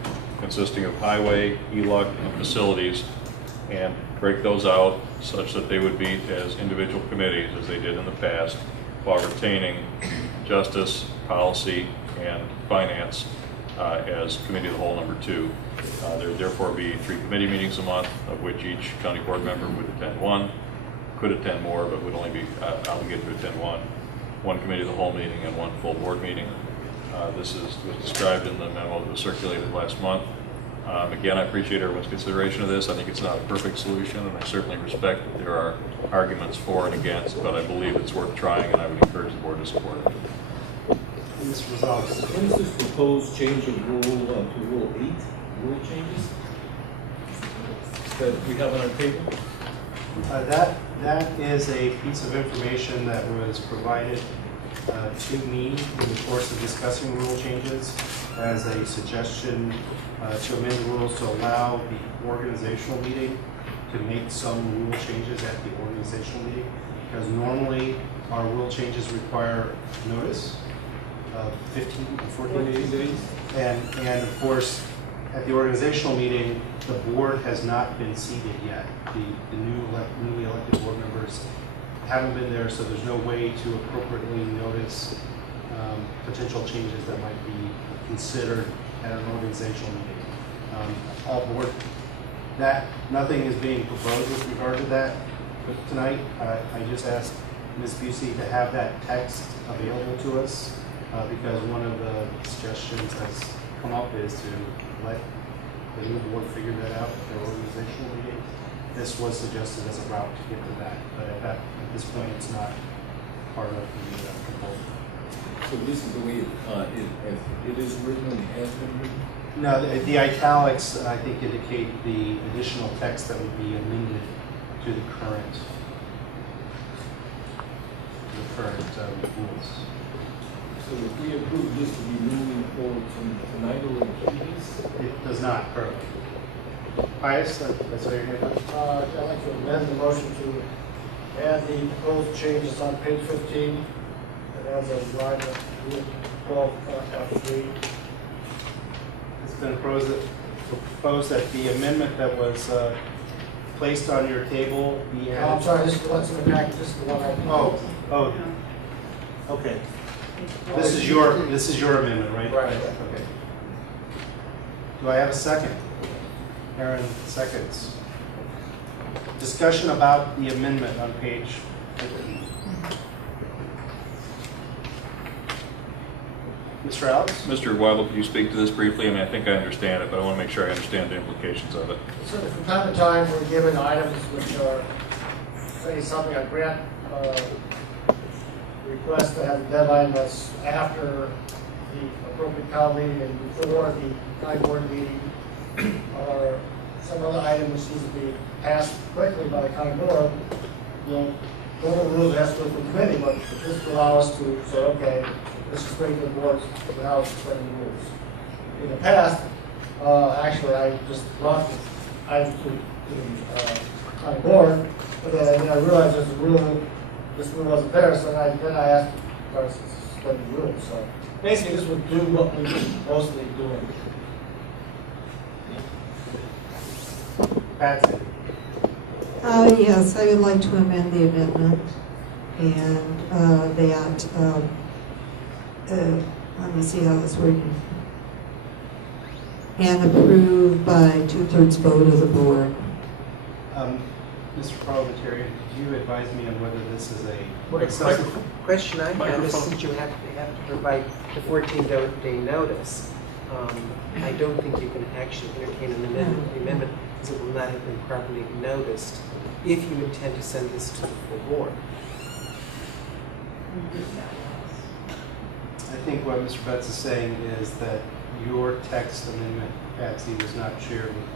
consisting of highway, ELUC, and facilities, and break those out such that they would meet as individual committees as they did in the past, while retaining justice, policy, and finance as Committee of the Whole number 2. There would therefore be 3 committee meetings a month, of which each county board member would attend 1. could attend more, but would only be obligated to attend one committee of the whole meeting and one full board meeting. This was described in the memo that was circulated last month. Again, I appreciate everyone's consideration of this. I think it's not a perfect solution, and I certainly respect that there are arguments for and against, but I believe it's worth trying, and I would encourage the board to support it. Mr. Rosales. What is this proposed change of rule to Rule 8, rule changes that we have on our table? That is a piece of information that was provided to me in the course of discussing rule changes as a suggestion to amend the rules to allow the organizational meeting to make some rule changes at the organizational meeting. Because normally our rule changes require notice of 15 to 14 days. And of course, at the organizational meeting, the board has not been seated yet. The newly elected board members haven't been there, so there's no way to appropriately notice potential changes that might be considered at an organizational meeting. Nothing is being proposed with regard to that tonight. I just asked Ms. Busey to have that text available to us because one of the suggestions that's come up is to let the new board figure that out at their organizational meeting. This was suggested as a route to get to that, but at this point, it's not part of the proposal. So this is the way it is written and has been written? No, the italics, I think, indicate the additional text that would be amended to the current rules. So if we approve this, will be moving forward from tonight or in 2 days? It does not currently. Pius, that's what you're here about? I'd like to amend the motion to add the proposed changes on page 15 and as a line of Rule 12.3. It's been proposed that the amendment that was placed on your table be added. I'm sorry, this is what's in the package, this is the one I. Oh, okay. This is your amendment, right? Right. Okay. Do I have a second? Aaron seconds. Discussion about the amendment on page 15. Mr. Alex? Mr. Weibel, could you speak to this briefly? I mean, I think I understand it, but I want to make sure I understand the implications of it. So from time to time, we're given items which are, say, something a grant request that has a deadline that's after the appropriate town meeting and before the county board meeting, or some other item which needs to be passed quickly by the county board. Go to the rules, it has to go through committee, but this will allow us to say, okay, this is bring to the board without suspending the rules. In the past, actually, I just brought this item to the county board, but then I realized there's a rule, this rule wasn't there, so then I asked for us to suspend the rules. So basically, this would do what we've been mostly doing. Patsy? Yes, I would like to amend the amendment and let me see how it's written. And approved by 2/3 vote of the board. Mr. Parliamentarian, could you advise me on whether this is a Question I have is since you have to provide the 14-day notice, I don't think you can actually entertain an amendment because it will not have been properly noticed if you intend to send this to the full board. I think what Mr. Betts is saying is that your text amendment, Patsy, was not shared with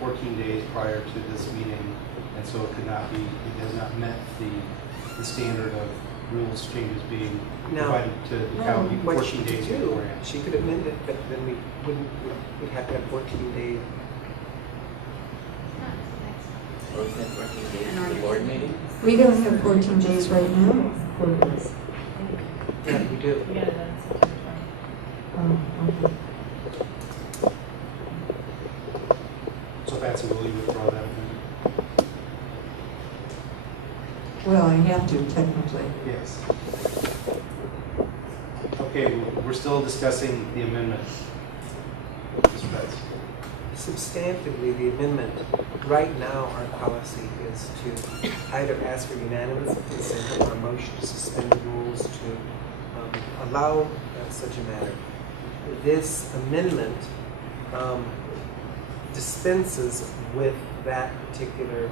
14 days prior to this meeting, and so it could not be, it has not met the standard of rules changes being provided to the county 14 days beforehand. She could amend it, but then we'd have to have 14 days. Or is that 14 days for the board meeting? We don't have 14 days right now for this. Yeah, we do. Okay. So Patsy, will you withdraw that amendment? Well, I have to technically. Yes. Okay, we're still discussing the amendment. Mr. Betts. substantively, the amendment, right now, our policy is to either ask for unanimous consent or a motion to suspend the rules to allow such a matter. This amendment dispenses with that particular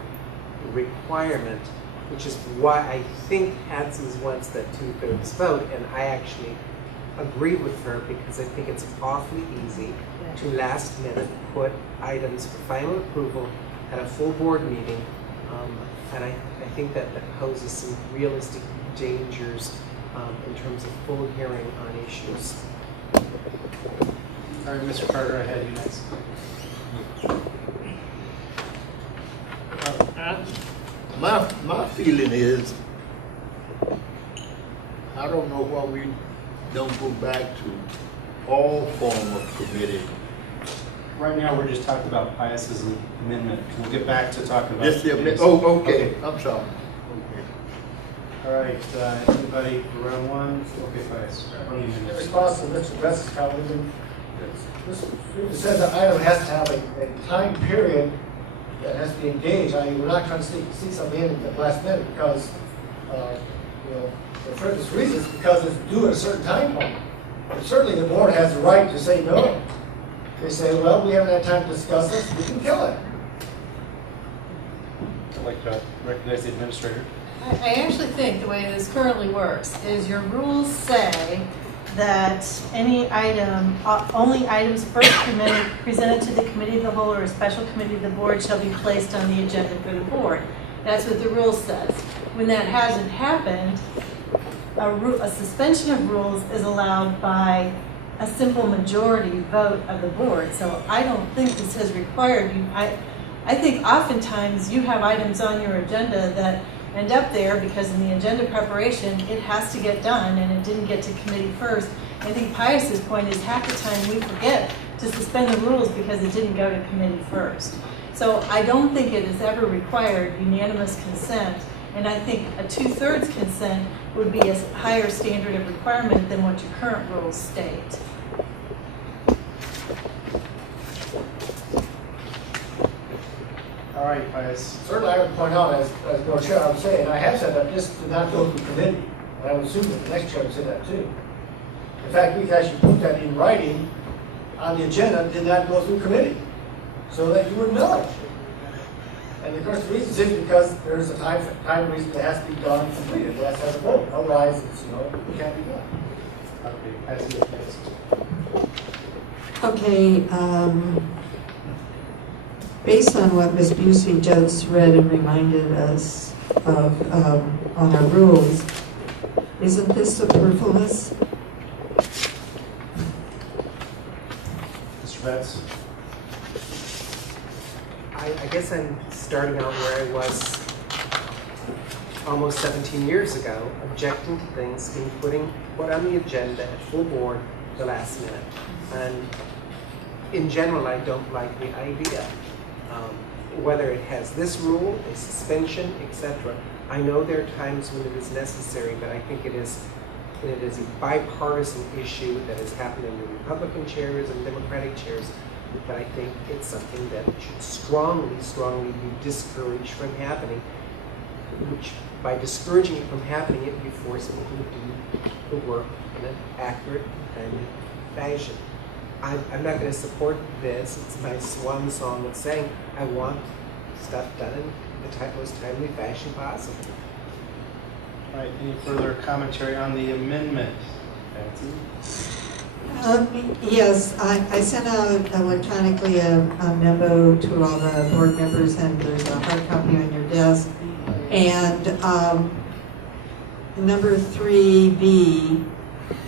requirement, which is why I think HATS wants that 2/3 vote, and I actually agree with her because I think it's awfully easy to last minute put items for final approval at a full board meeting, and I think that poses some realistic dangers in terms of full hearing on issues. All right, Mr. Carter, I had you next. My feeling is, I don't know why we don't go back to all form of committee. Right now, we're just talking about Pius's amendment. We'll get back to talking about. Just the committees. oh, okay, I'm sorry. All right, anybody for round one? Okay, Pius. In response to Mr. Best's comment, it says the item has to have a time period that has to be engaged. I mean, we're not trying to see something in at the last minute because, for this reason, it's because it's due at a certain time point. But certainly the board has the right to say no. They say, well, we haven't had time to discuss this, we can kill it. I'd like to recognize the administrator. I actually think the way this currently works is your rules say that any item, only items first presented to the committee of the whole or a special committee of the board shall be placed on the agenda for the board. That's what the rule says. When that hasn't happened, a suspension of rules is allowed by a simple majority vote of the board. So I don't think this has required you. I think oftentimes you have items on your agenda that end up there because in the agenda preparation, it has to get done and it didn't get to committee first. I think Pius's point is half the time we forget to suspend the rules because it didn't go to committee first. So I don't think it has ever required unanimous consent, and I think a 2/3 consent would be a higher standard of requirement than what your current rules state. All right, Pius. Certainly, I would point out, as no chair, I would say, and I have said that this did not go through committee. And I would assume that the next chair would say that too. In fact, we could actually put that in writing on the agenda, did not go through committee, so that you would know it. And of course, the reason is because there's a time reason that has to be done and completed. It has to have a vote. Otherwise, it's, it can't be done. Okay, Pius, you next. Okay, based on what Ms. Busey just read and reminded us of on our rules, isn't this superfluous? Mr. Betts. I guess I'm starting out where I was almost 17 years ago, objecting to things being put on the agenda at full board the last minute. And in general, I don't like the idea. Whether it has this rule, a suspension, etc. I know there are times when it is necessary, but I think it is a bipartisan issue that has happened in the Republican chairs and Democratic chairs. But I think it's something that should strongly be discouraged from happening, which by discouraging it from happening, it would be forcing people to do the work in an accurate and timely fashion. I'm not going to support this. It's my swan song of saying I want stuff done in the most timely fashion possible. All right, any further commentary on the amendment? Nancy? Yes, I sent out electronically a memo to all the board members, and there's a hard copy on your desk. And number 3B,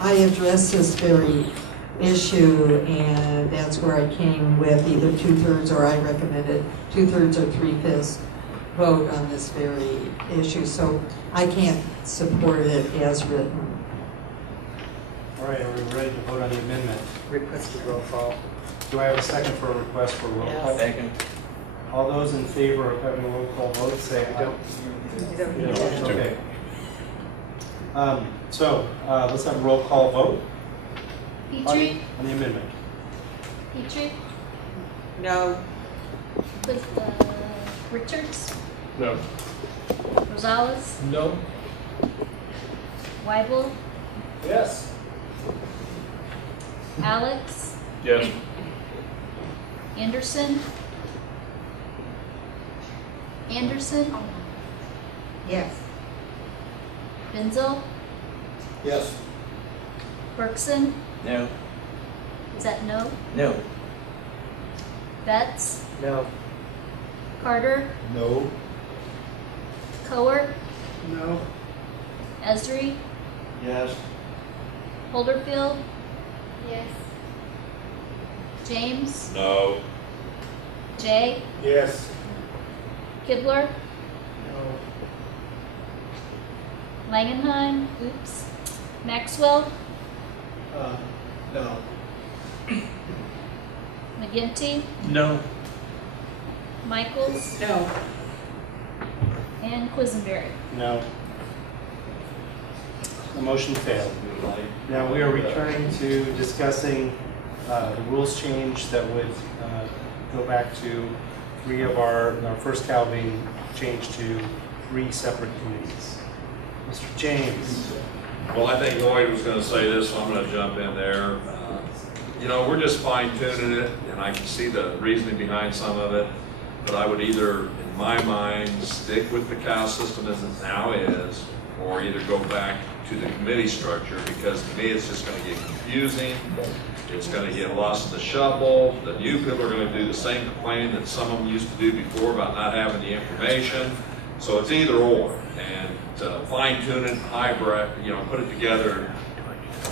I addressed this very issue, and that's where I came with either 2/3 or I recommended 2/3 or 3/5 vote on this very issue. So I can't support it as written. All right, are we ready to vote on the amendment? Requested roll call. Do I have a second for a request for roll call? Second. All those in favor of having a roll call vote, say aye. Okay. Let's have a roll call vote Petrie, on the amendment. Petrie, No. Richards, No. Rosales, No. Weibel, Yes. Alex, Yes. Anderson, Yes. Benzel, Yes. Bergson, No. is that no? No. Betts, No. Carter, No. Coer, No. Esri, Yes. Holderfield, Yes. James, No. Jay, Yes. Kibler, No. Langenheim, Maxwell, No. McGinty, No. Michaels, No. and Quisenberry. No. The motion failed. Now we are returning to discussing the rules change that would go back to our first Cal being changed to 3 separate committees. Mr. James. Well, I think Lloyd was gonna say this, so I'm gonna jump in there. You know, we're just fine tuning it, and I can see the reasoning behind some of it, but I would either, in my mind, stick with the Cal system as it now is, or either go back to the committee structure, because to me, it's just gonna get confusing. It's gonna get lost in the shuffle. The new people are gonna do the same complaining that some of them used to do before about not having the information. So it's either or, and fine tune it, hybrid, put it together.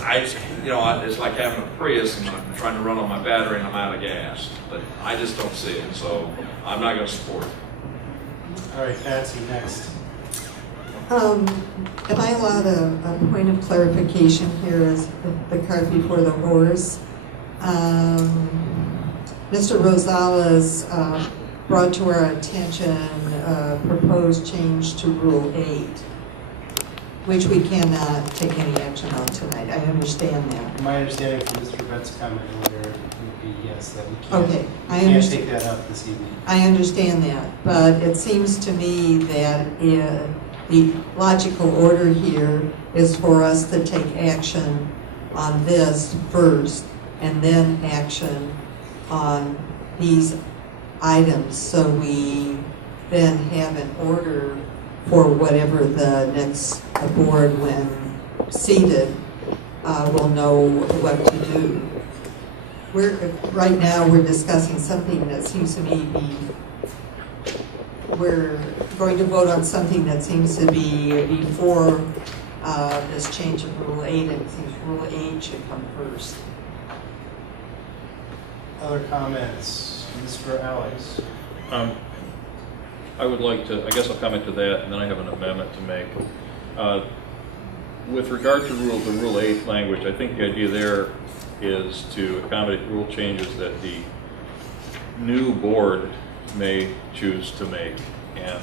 It's like having a Prius and I'm trying to run on my battery and I'm out of gas. But I just don't see it, so I'm not gonna support it. All right, Patsy, next. Am I allowed a point of clarification here as the cart before the horse? Mr. Rosales brought to our attention a proposed change to Rule 8, which we cannot take any action on tonight. I understand that. My understanding from Mr. Bett's comment earlier would be yes, that we Okay, I can't understand. take that up this evening. I understand that, but it seems to me that the logical order here is for us to take action on this first and then action on these items, so we then have an order for whatever the next board, when seated, will know what to do. Right now we're discussing something that seems to me we're going to vote on something that seems to be before this change of Rule 8, and it seems Rule 8 should come first. Other comments? Mr. Alex? I would like to, I guess I'll comment to that, and then I have an amendment to make. With regard to the Rule 8 language, I think the idea there is to accommodate rule changes that the new board may choose to make. And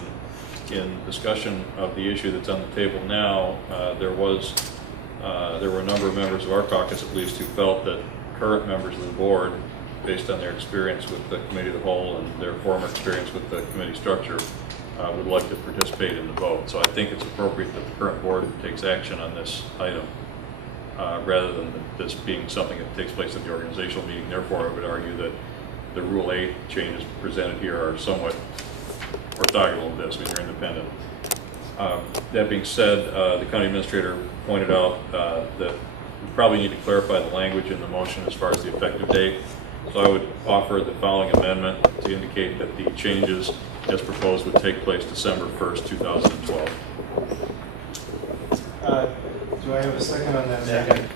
in discussion of the issue that's on the table now, there were a number of members of our caucus, at least, who felt that current members of the board, based on their experience with the committee of the whole and their former experience with the committee structure, would like to participate in the vote. So I think it's appropriate that the current board takes action on this item, rather than this being something that takes place at the organizational meeting. Therefore, I would argue that the Rule 8 changes presented here are somewhat orthogonal to this. I mean, they're independent. That being said, the county administrator pointed out that we probably need to clarify the language in the motion as far as the effective date. So I would offer the following amendment to indicate that the changes as proposed would take place December 1st, 2012. Do I have a second on that? Second.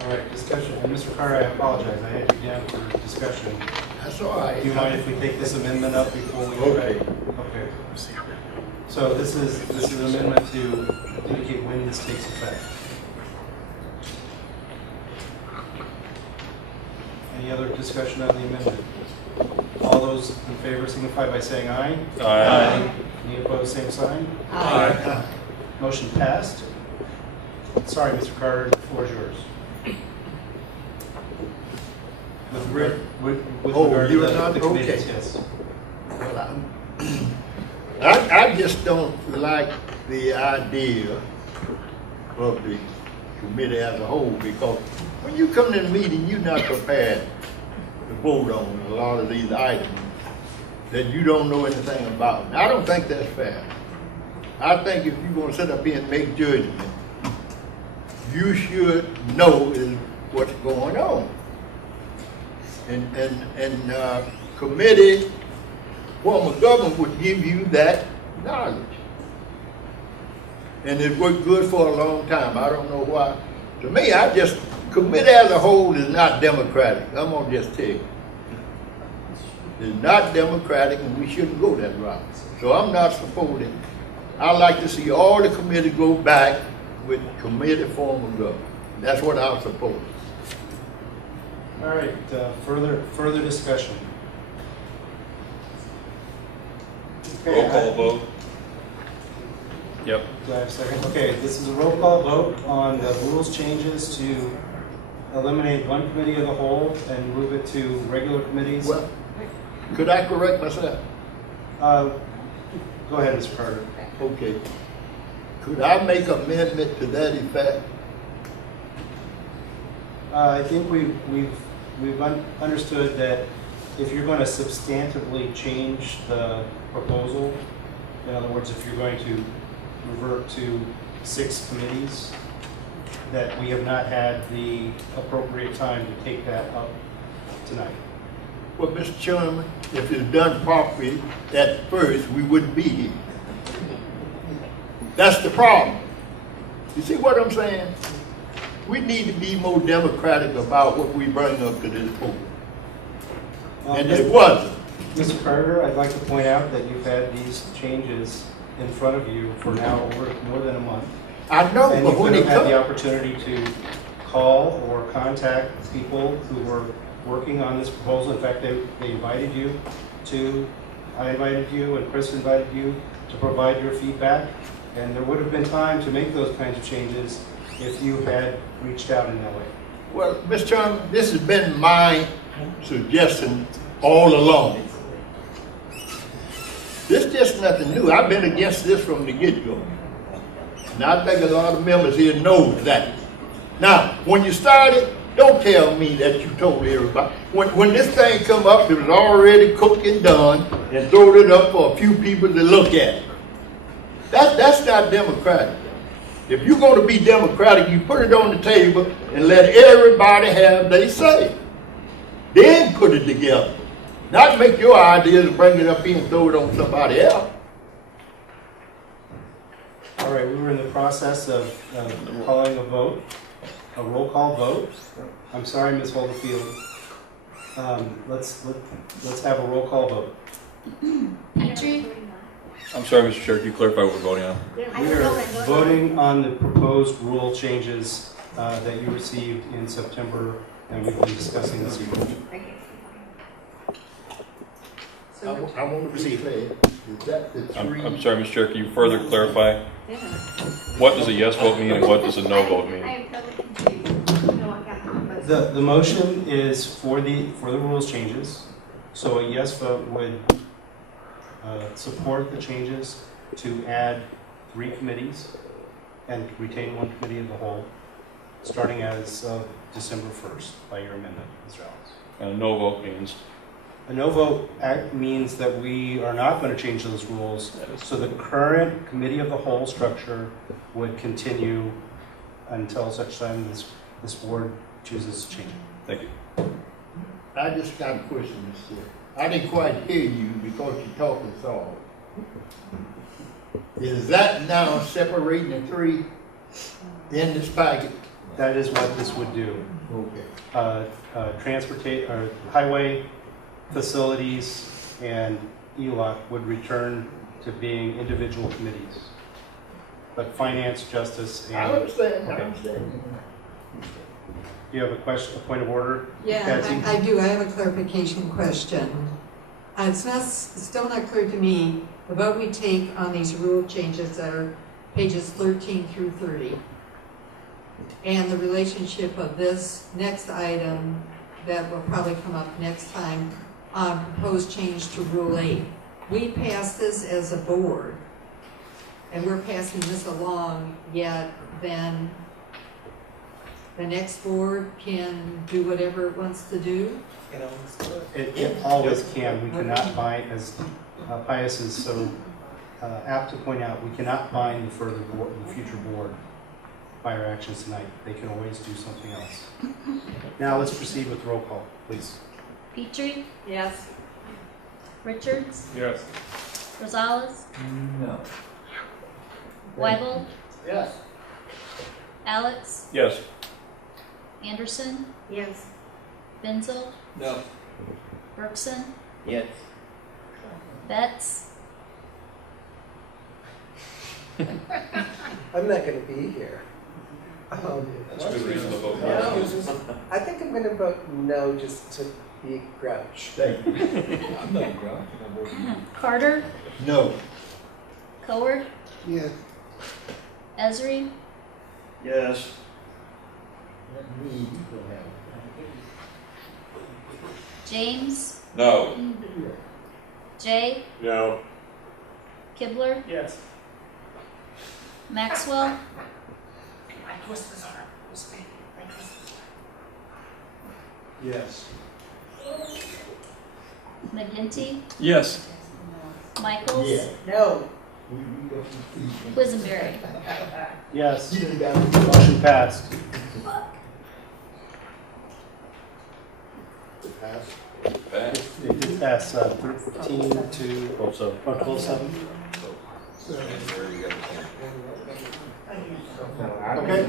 All right, discussion. And Mr. Carter, I apologize. I had you down for discussion. That's all right. Do you mind if we take this amendment up before we go back? Okay. So this is an amendment to indicate when this takes effect. Any other discussion on the amendment? All those in favor signify by saying aye. Aye. Any opposed, same sign? Aye. Motion passed. Sorry, Mr. Carter, the floor is yours. With Oh, regard to you're the not? committees, Okay. yes. Well, I just don't like the idea of the committee as a whole, because when you come to the meeting, you're not prepared to vote on a lot of these items that you don't know anything about. I don't think that's fair. I think if you're gonna sit up here and make judgment, you should know is what's going on. And committee, form of government would give you that knowledge. And it worked good for a long time. I don't know why. To me, committee as a whole is not democratic. I'm gonna just tell you. It's not democratic, and we shouldn't go that route. So I'm not supporting. I like to see all the committees go back with committee form of government. That's what I'll support. All right, further discussion. Okay, Roll call vote. Yep. Do I have a second? Okay, this is a roll call vote on the rules changes to eliminate one committee of the whole and move it to regular committees. Well, could I correct myself? Go ahead, Mr. Carter. Okay. Could I make amendment to that effect? I think we've understood that if you're going to substantively change the proposal, in other words, if you're going to revert to 6 committees, that we have not had the appropriate time to take that up tonight. Well, Mr. Chairman, if it's done properly at first, we wouldn't be here. That's the problem. You see what I'm saying? We need to be more democratic about what we bring up to this board. And it wasn't. Mr. Carter, I'd like to point out that you've had these changes in front of you for now over more than a month. I know, and but you when could it have had the comes, opportunity to call or contact people who were working on this proposal. In fact, they invited you to, I invited you and Chris invited you to provide your feedback. And there would have been time to make those kinds of changes if you had reached out in that way. well, Mr. Chairman, this has been my suggestion all along. This is just nothing new. I've been against this from the get-go. And I think a lot of members here know that. Now, when you started, don't tell me that you told everybody. When this thing come up, it was already cooked and done, and throwed it up for a few people to look at. That's not democratic. If you're going to be democratic, you put it on the table and let everybody have their say. Then put it together. Not make your ideas and bring it up here and throw it on somebody else. All right, we were in the process of calling a vote, a roll call vote. I'm sorry, Ms. Holderfield. Let's have a roll call vote. Petrie? I'm sorry, Mr. Chair, can you clarify what we're voting on? We are voting on the proposed rule changes that you received in September, and we've been discussing this evening. I want to be clear. Is that the three? I'm sorry, Mr. Chair, can you further clarify? What does a yes vote mean and what does a no vote mean? The motion is for the rules changes. So a yes vote would support the changes to add 3 committees and retain 1 committee of the whole, starting as of December 1st by your amendment, Mr. Ellis. And a no vote means? A no vote act means that we are not going to change those rules. So the current committee of the whole structure would continue until such time as this board chooses to change it. Thank you. I just got a question, Mr. Chair. I didn't quite hear you because you're talking soft. Is that now separating the 3 in this packet? That is what this would do. Okay. Highway, facilities, and ELOC would return to being individual committees. But finance, justice, and... I understand. Okay. I understand. You have a question, a point of order? Yeah, Patsy? I do. I have a clarification question. It's still not clear to me the vote we take on these rule changes that are pages 13 through 30 and the relationship of this next item that will probably come up next time, proposed change to Rule 8. We passed this as a board, and we're passing this along, yet then the next board can do whatever it wants to do? It always can. We cannot bind, as Pius is so apt to point out, we cannot bind the future board by our actions tonight. They can always do something else. Now let's proceed with roll call, please. Petrie, Yes. Richards, Yes. Rosales, No. Weibel, Yes. Alex, Yes. Anderson, Yes. Benzel, No. Bergson, Yes. Betts, I'm not gonna be here. That's a good reason to vote No, I think I'm gonna vote no, just to be a grouch. Thank you. I'm not a grouch. I'm voting Carter, No. Coward, Yeah. Esri, Yes. James, No. Jay, No. Kibler, Yes. Maxwell, Yes. McGinty, Yes. Michaels, No. Quisenberry. Yes. Motion passed. It did pass 13 to 12-7. Oh, 12-7. Okay.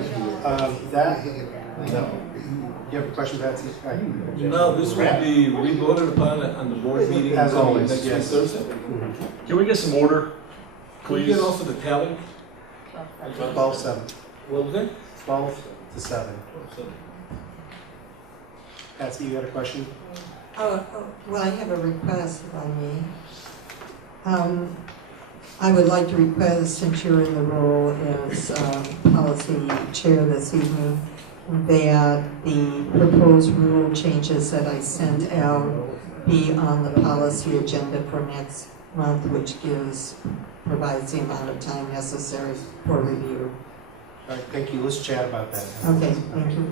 That. You have a question, Patsy? No, this will be re-voted upon on the board meeting. As always, next week, yes. Thursday. Can we get some order, Can you get also the tally? 12-7. What was it? 12 to 7. Patsy, you had a question? Well, I have a request, if I may. I would like to request, since you're in the role as policy chair this evening, that the proposed rule changes that I sent out be on the policy agenda for next month, which provides the amount of time necessary for review. All right, thank you. Let's chat about that. Okay, thank you.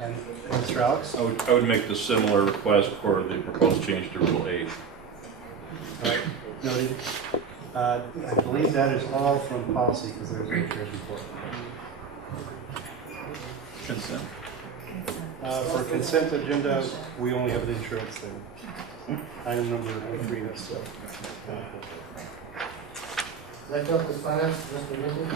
And Mr. Alex? I would make the similar request for the proposed change to Rule 8. All right, noted. I believe that is all from policy because there's no chair's report. Consent. For consent agenda, we only have the insurance thing. Item number 3, that's Next up is finance, Mr. Nichols.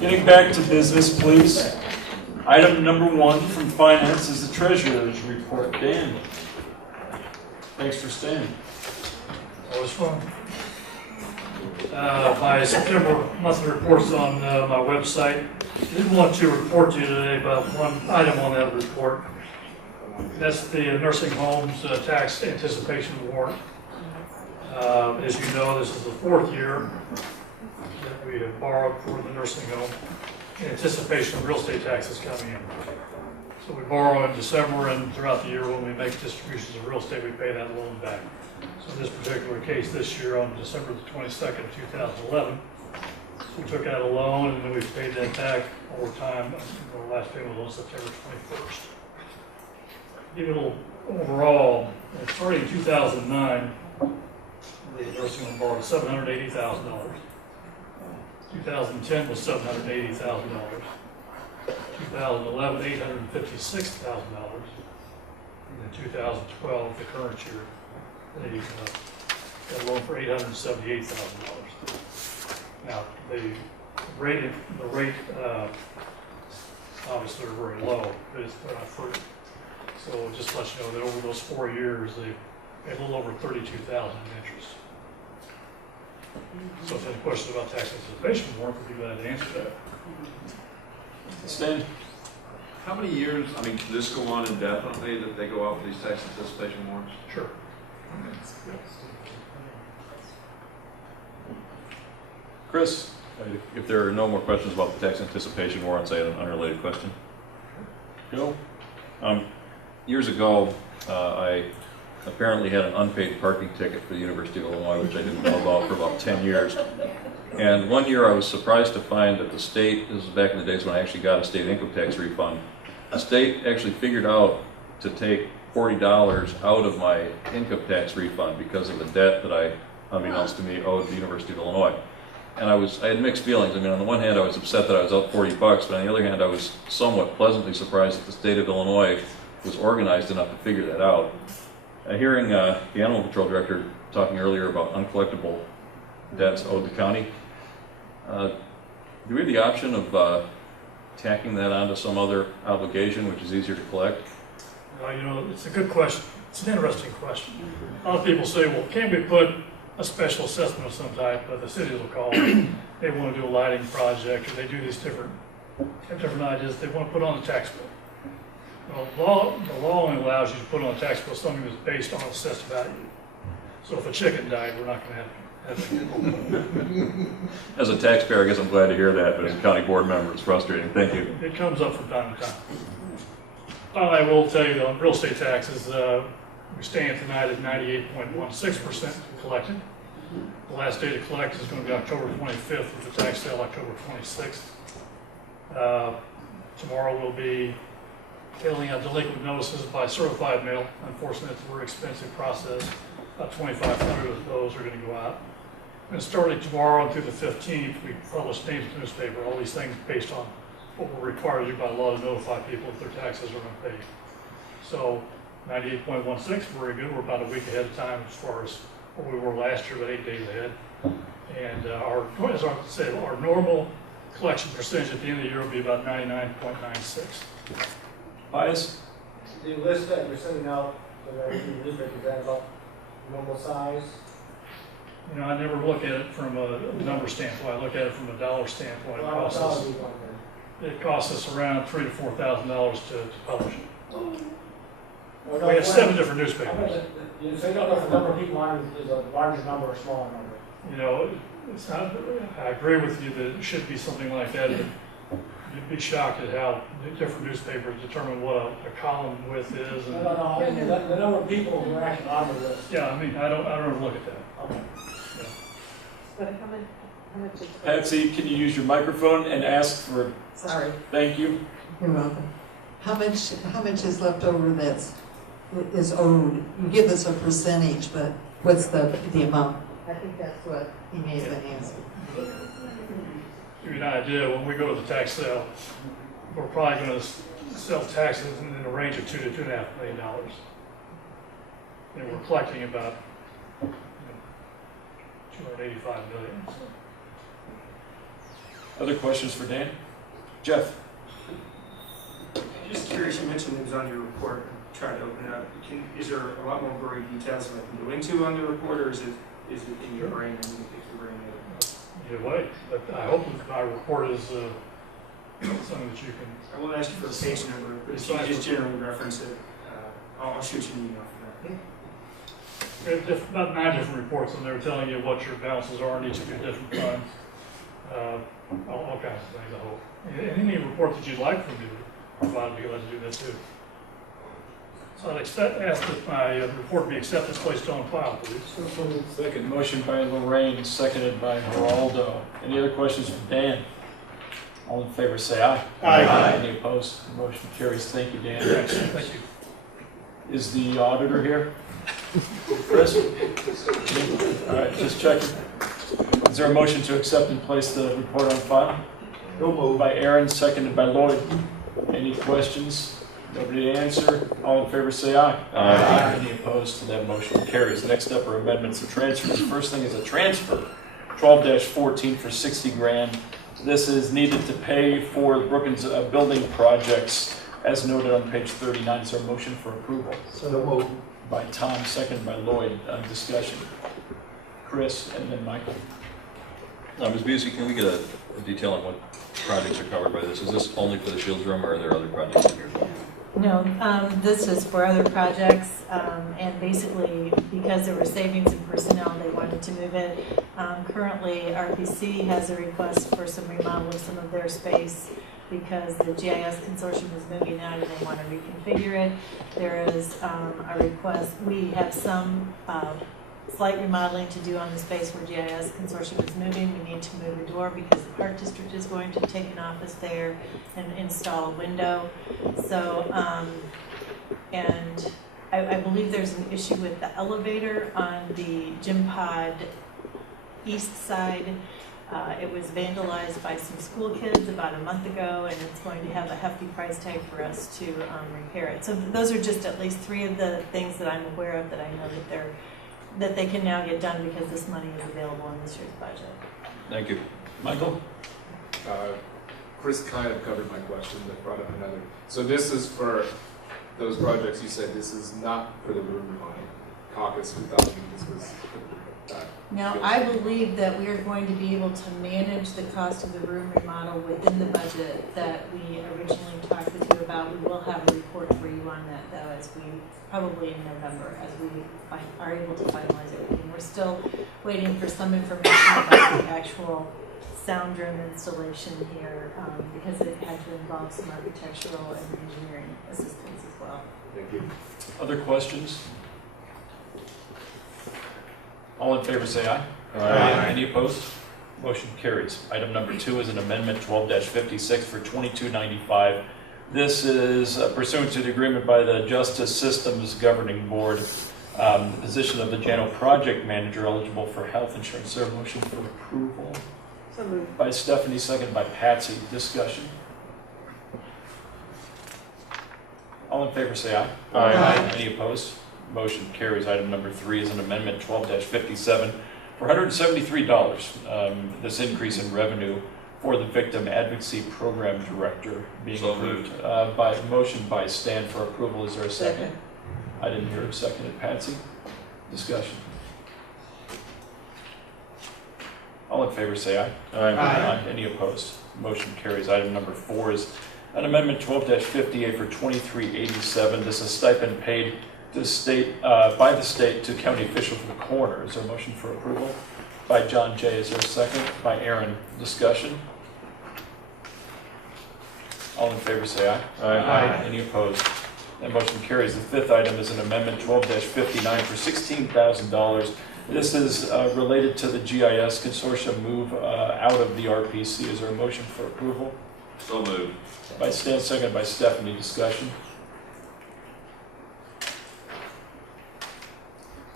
Getting back to business, please. Item number 1 from finance is the treasurer's report. Dan, thanks for staying. Always fun. My September monthly report's on my website. I did want to report to you today about one item on that report. That's the nursing homes tax anticipation warrant. As you know, this is the 4th year that we have borrowed for the nursing home in anticipation of real estate taxes coming in. So we borrow in December, and throughout the year when we make distributions of real estate, we pay that loan back. So in this particular case this year, on December the 22nd, 2011, we took out a loan and then we paid that back over time. Our last payment was on September 21st. Give you a little overall, starting in 2009, the nursing home borrowed $780,000. 2010 was $780,000. 2011, $856,000. And then 2012, the current year, they got a loan for $878,000. Now, the rate obviously are very low, but it's put on free. So just to let you know that over those 4 years, they paid a little over $32,000 in interest. So if you have any questions about tax anticipation warrant, we'd be glad to answer that. Stan? How many years, I mean, can this go on indefinitely that they go out with these tax anticipation warrants? Sure. Chris, if there are no more questions about the tax anticipation warrants, I had an unrelated question. Joe? Years ago, I apparently had an unpaid parking ticket for the University of Illinois, which I didn't know about for about 10 years. And one year I was surprised to find that the state, this was back in the days when I actually got a state income tax refund, the state actually figured out to take $40 out of my income tax refund because of the debt that I, unbeknownst to me, owed the University of Illinois. And I had mixed feelings. I mean, on the one hand, I was upset that I was out $40, but on the other hand, I was somewhat pleasantly surprised that the state of Illinois was organized enough to figure that out. Hearing the Animal Control Director talking earlier about uncollectible debts owed the county, do we have the option of tacking that onto some other obligation which is easier to collect? You know, it's a good question. It's an interesting question. A lot of people say, well, can't we put a special assessment of some type, but the cities will call it. They want to do a lighting project, or they do these different ideas they want to put on the tax bill. Well, the law only allows you to put on the tax bill something that's based on assessed value. So if a chicken died, we're not going to have As a taxpayer, I guess I'm glad to hear that, but as a county board member, it's frustrating. Thank you. It comes up from time to time. I will tell you, on real estate taxes, we stand tonight at 98.16% collected. The last day to collect is going to be October 25th, with the tax sale October 26th. Tomorrow we'll be mailing out delinquent notices by certified mail. Unfortunately, it's a very expensive process. About 2,500 of those are going to go out. And starting tomorrow through the 15th, we publish names in the newspaper, all these things based on what we're required to do by law to notify people if their taxes are unpaid. So 98.16, very good. We're about a week ahead of time as far as what we were last year, about 8 days ahead. And as I said, our normal collection percentage at the end of the year will be about 99.96. Bias? The list that you're sending out, the newspaper, is that about normal size? You know, I never look at it from a number standpoint. I look at it from a dollar standpoint. It costs us around $3,000 to $4,000 to publish it. We have 7 different newspapers. You say you don't know if the number of people on is a larger number or a smaller number. You know, it's not, I agree with you that it should be something like that. You'd be shocked at how different newspapers determine what a column width is. And I mean, the number of people who are actually on the list. Yeah, I mean, I don't ever look at that. Okay. Yeah. But how much is Patsy, can you use your microphone and ask for? Sorry. Thank you. You're welcome. How much is left over is owed? You give us a percentage, but what's the amount? I think that's what he may have been asking. To give you an idea, when we go to the tax sale, we're probably going to sell taxes in the range of $2 to $2.5 million. And we're collecting about $285 million. Other questions for Dan? Jeff? Just curious, you mentioned it was on your report. Try to open it up. Is there a lot more gory details that I can go into on the report, or is it in your brain and you can pick your brain out? Either way, but I hope that my report is something that you can. I won't ask you for the page number, but if you just generally reference it, I'll shoot you an email for that. We have about 9 different reports, and they're telling you what your balances are in each of your different funds. All kinds of things, I hope. And any report that you'd like from me to provide, I'd be glad to do that too. So I'd ask that my report be accepted, placed on file, please. Second. Motion by Lorraine, seconded by Geraldo. Any other questions for Dan? All in favor say aye. Aye. Any opposed? Motion carries. Thank you, Dan. Thank you. Is the auditor here? Chris? All right, just checking. Is there a motion to accept and place the report on file? No move. By Aaron, seconded by Lloyd. Any questions? Nobody to answer. All in favor say aye. Aye. Any opposed to that motion carries. Next up are amendments and transfers. First thing is a transfer, 12-14 for $60,000. This is needed to pay for the Brookings building projects as noted on page 39. Is there a motion for approval? So moved. By Tom, seconded by Lloyd. Discussion. Chris and then Michael. Ms. Busey, can we get a detail on what projects are covered by this? Is this only for the Shields Room, or are there other projects in here as well? No, this is for other projects, and basically, because there were savings in personnel, they wanted to move it. Currently, RPC has a request for some remodel of some of their space because the GIS consortium is moving out and they want to reconfigure it. There is a request, we have some slight remodeling to do on the space where GIS consortium is moving. We need to move a door because the Park District is going to take an office there and install a window. So, and I believe there's an issue with the elevator on the gym pod east side. It was vandalized by some school kids about a month ago, and it's going to have a hefty price tag for us to repair it. So those are just at least 3 of the things that I'm aware of that I know that they can now get done because this money is available in this year's budget. Thank you. Michael? Chris kind of covered my question, but brought up another. So this is for those projects you said this is not for the room remodel. Caucus 2000, this was Now, I believe that we are going to be able to manage the cost of the room remodel within the budget that we originally talked with you about. We will have a report for you on that, though, as we probably in November, as we are able to finalize everything. We're still waiting for some information about the actual sound room installation here, because it had to involve some architectural and engineering assistance as well. Thank you. Other questions? All in favor say aye. Aye. Any opposed? Motion carries. Item number 2 is an amendment 12-56 for $22.95. This is pursuant to the agreement by the Justice Systems Governing Board, the position of the general project manager eligible for health insurance. Is there a motion for approval? So moved. By Stephanie, second by Patsy. Discussion. All in favor say aye. Aye. Any opposed? Motion carries. Item number 3 is an amendment 12-57 for $173. This increase in revenue for the Victim Advocacy Program Director being So approved. moved. By motion by Stan for approval. Is there a second? I didn't hear a second. Patsy? Discussion. All in favor say aye. Aye. Any opposed? Motion carries. Item number 4 is an amendment 12-58 for $23.87. This is stipend paid to the state, by the state to county officials for the coroner. Is there a motion for approval? By John Jay. Is there a second? By Aaron. Discussion. All in favor say aye. Aye. Any opposed? That motion carries. The 5th item is an amendment 12-59 for $16,000. This is related to the GIS consortium move out of the RPC. Is there a motion for approval? So moved. By Stan, second by Stephanie. Discussion.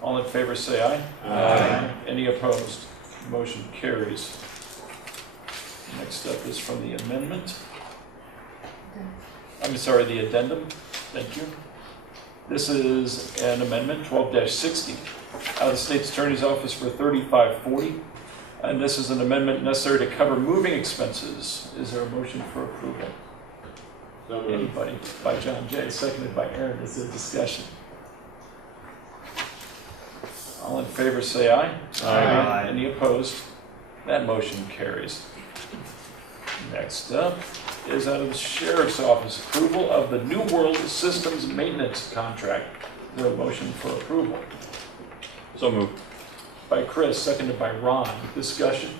All in favor say aye. Aye. Any opposed? Motion carries. Next up is from the amendment. I'm sorry, the addendum. Thank you. This is an amendment 12-60 out of the State's Attorney's Office for $35.40. And this is an amendment necessary to cover moving expenses. Is there a motion for approval? So moved. Anybody? By John Jay, seconded by Aaron. Is there discussion? All in favor say aye. Aye. Any opposed? That motion carries. Next up is out of the Sheriff's Office, approval of the New World Systems Maintenance Contract. Is there a motion for approval? So moved. By Chris, seconded by Ron. Discussion?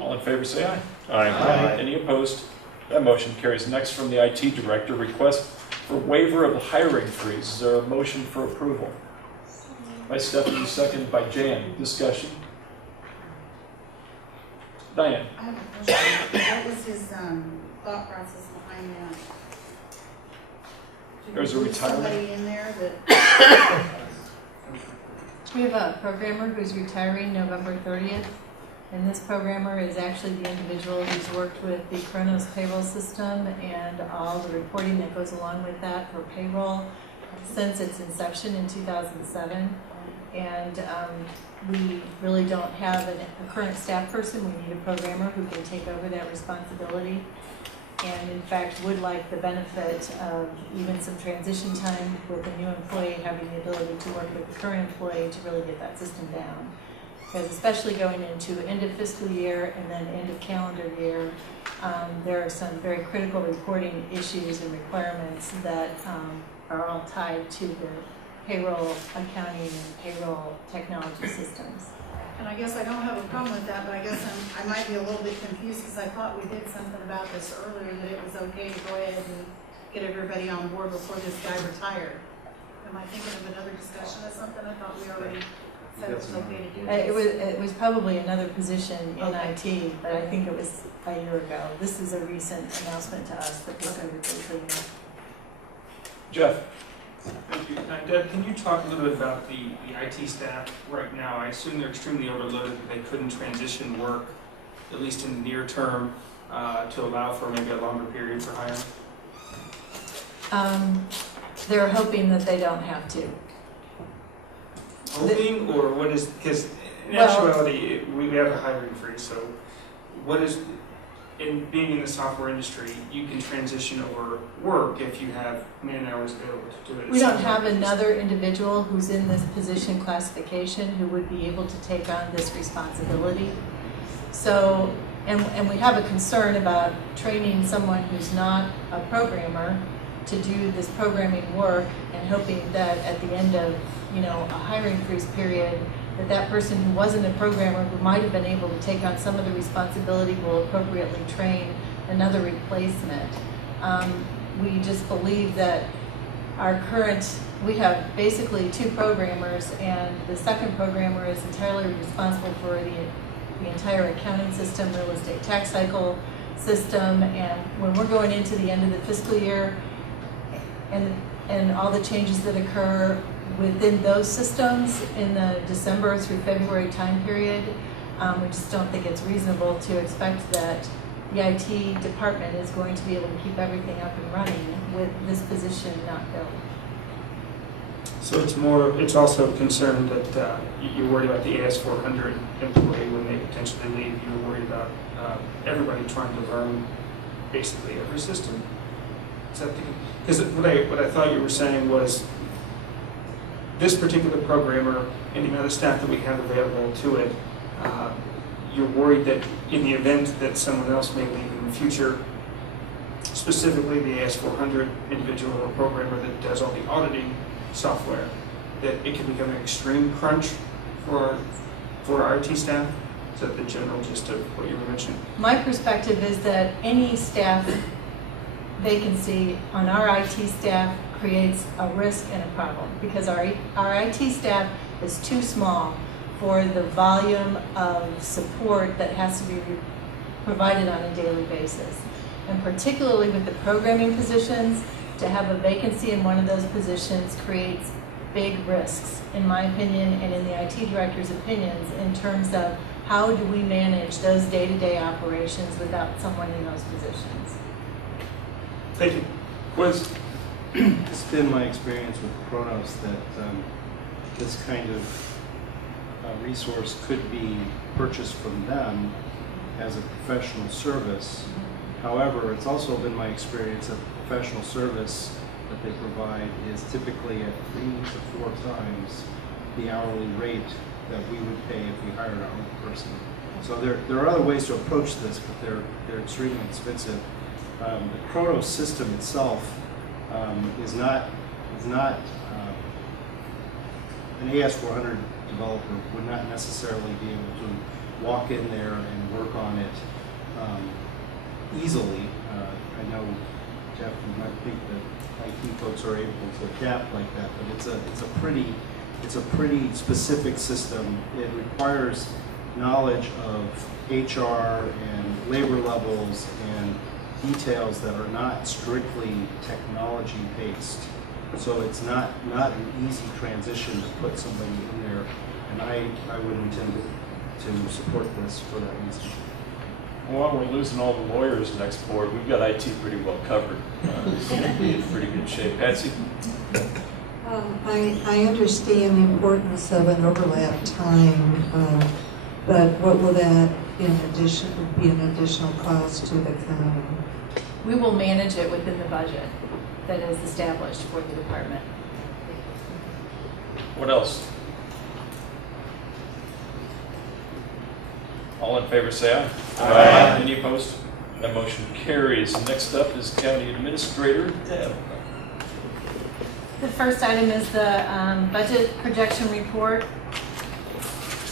All in favor say aye. Aye. Any opposed? That motion carries. Next, from the IT Director, request for waiver of the hiring freeze. Is there a motion for approval? By Stephanie, seconded by Jan. Discussion? Diane? I have a question. What was his thought process behind that? Did There's a we put retirement. somebody in there that, We have a programmer who's retiring November 30th, and this programmer is actually the individual who's worked with the Kronos payroll system and all the reporting that goes along with that for payroll since its inception in 2007. And we really don't have a current staff person. We need a programmer who can take over that responsibility. And in fact, would like the benefit of even some transition time with a new employee having the ability to work with the current employee to really get that system down. Because especially going into end of fiscal year and then end of calendar year, there are some very critical reporting issues and requirements that are all tied to the payroll accounting and payroll technology systems. And I guess I don't have a problem with that, but I guess I might be a little bit confused because I thought we did something about this earlier, that it was okay to go ahead and get everybody on board before this guy retired. Am I thinking of another discussion or something? I thought we already said it was okay to do this. It was probably another position in IT, but I think it was a year ago. This is a recent announcement to us that we're going to be leaving. Jeff? Thank you. Deb, can you talk a little bit about the IT staff right now? I assume they're extremely overloaded, that they couldn't transition work, at least in the near term, to allow for maybe a longer period for hiring? They're hoping that they don't have to. Hoping, or what is, because in actuality, we have a hiring freeze, so what is, in being in the software industry, you can transition over work if you have man hours available to do it. We don't have another individual who's in this position classification who would be able to take on this responsibility. So, and we have a concern about training someone who's not a programmer to do this programming work and hoping that at the end of, a hiring freeze period, that person who wasn't a programmer, who might have been able to take on some of the responsibility, will appropriately train another replacement. We just believe that we have basically 2 programmers, and the second programmer is entirely responsible for the entire accounting system, real estate tax cycle system, and when we're going into the end of the fiscal year, and all the changes that occur within those systems in the December through February time period, we just don't think it's reasonable to expect that the IT department is going to be able to keep everything up and running with this position not filled. So it's also concerned that you're worried about the AS400 employee when they potentially leave. You're worried about everybody trying to learn basically every system. Because what I thought you were saying was this particular programmer and the amount of staff that we have available to it, you're worried that in the event that someone else may leave in the future, specifically the AS400 individual or programmer that does all the auditing software, that it can become an extreme crunch for our IT staff? Is that the general gist of what you were mentioning? My perspective is that any staff vacancy on our IT staff creates a risk and a problem, because our IT staff is too small for the volume of support that has to be provided on a daily basis. And particularly with the programming positions, to have a vacancy in one of those positions creates big risks, in my opinion, and in the IT director's opinions, in terms of how do we manage those day-to-day operations without someone in those positions. Thank you. Quiz? It's been my experience with Kronos that this kind of resource could be purchased from them as a professional service. However, it's also been my experience that the professional service that they provide is typically at 3 to 4 times the hourly rate that we would pay if we hired our own person. So there are other ways to approach this, but they're extremely expensive. The Kronos system itself is not an AS400 developer would not necessarily be able to walk in there and work on it easily. I know, Jeff, you might think that IT folks are able to adapt like that, but it's a pretty specific system. It requires knowledge of HR and labor levels and details that are not strictly technology based. So it's not an easy transition to put somebody in there, and I would intend to support this for that reason. Well, while we're losing all the lawyers next board, we've got IT pretty well covered. In pretty good shape. Patsy? I understand the importance of an overlap time, but what will that be an additional cost to the county? We will manage it within the budget that is established for the department. What else? All in favor say aye. Aye. Any opposed? That motion carries. Next up is County Administrator Deb. The first item is the budget projection report.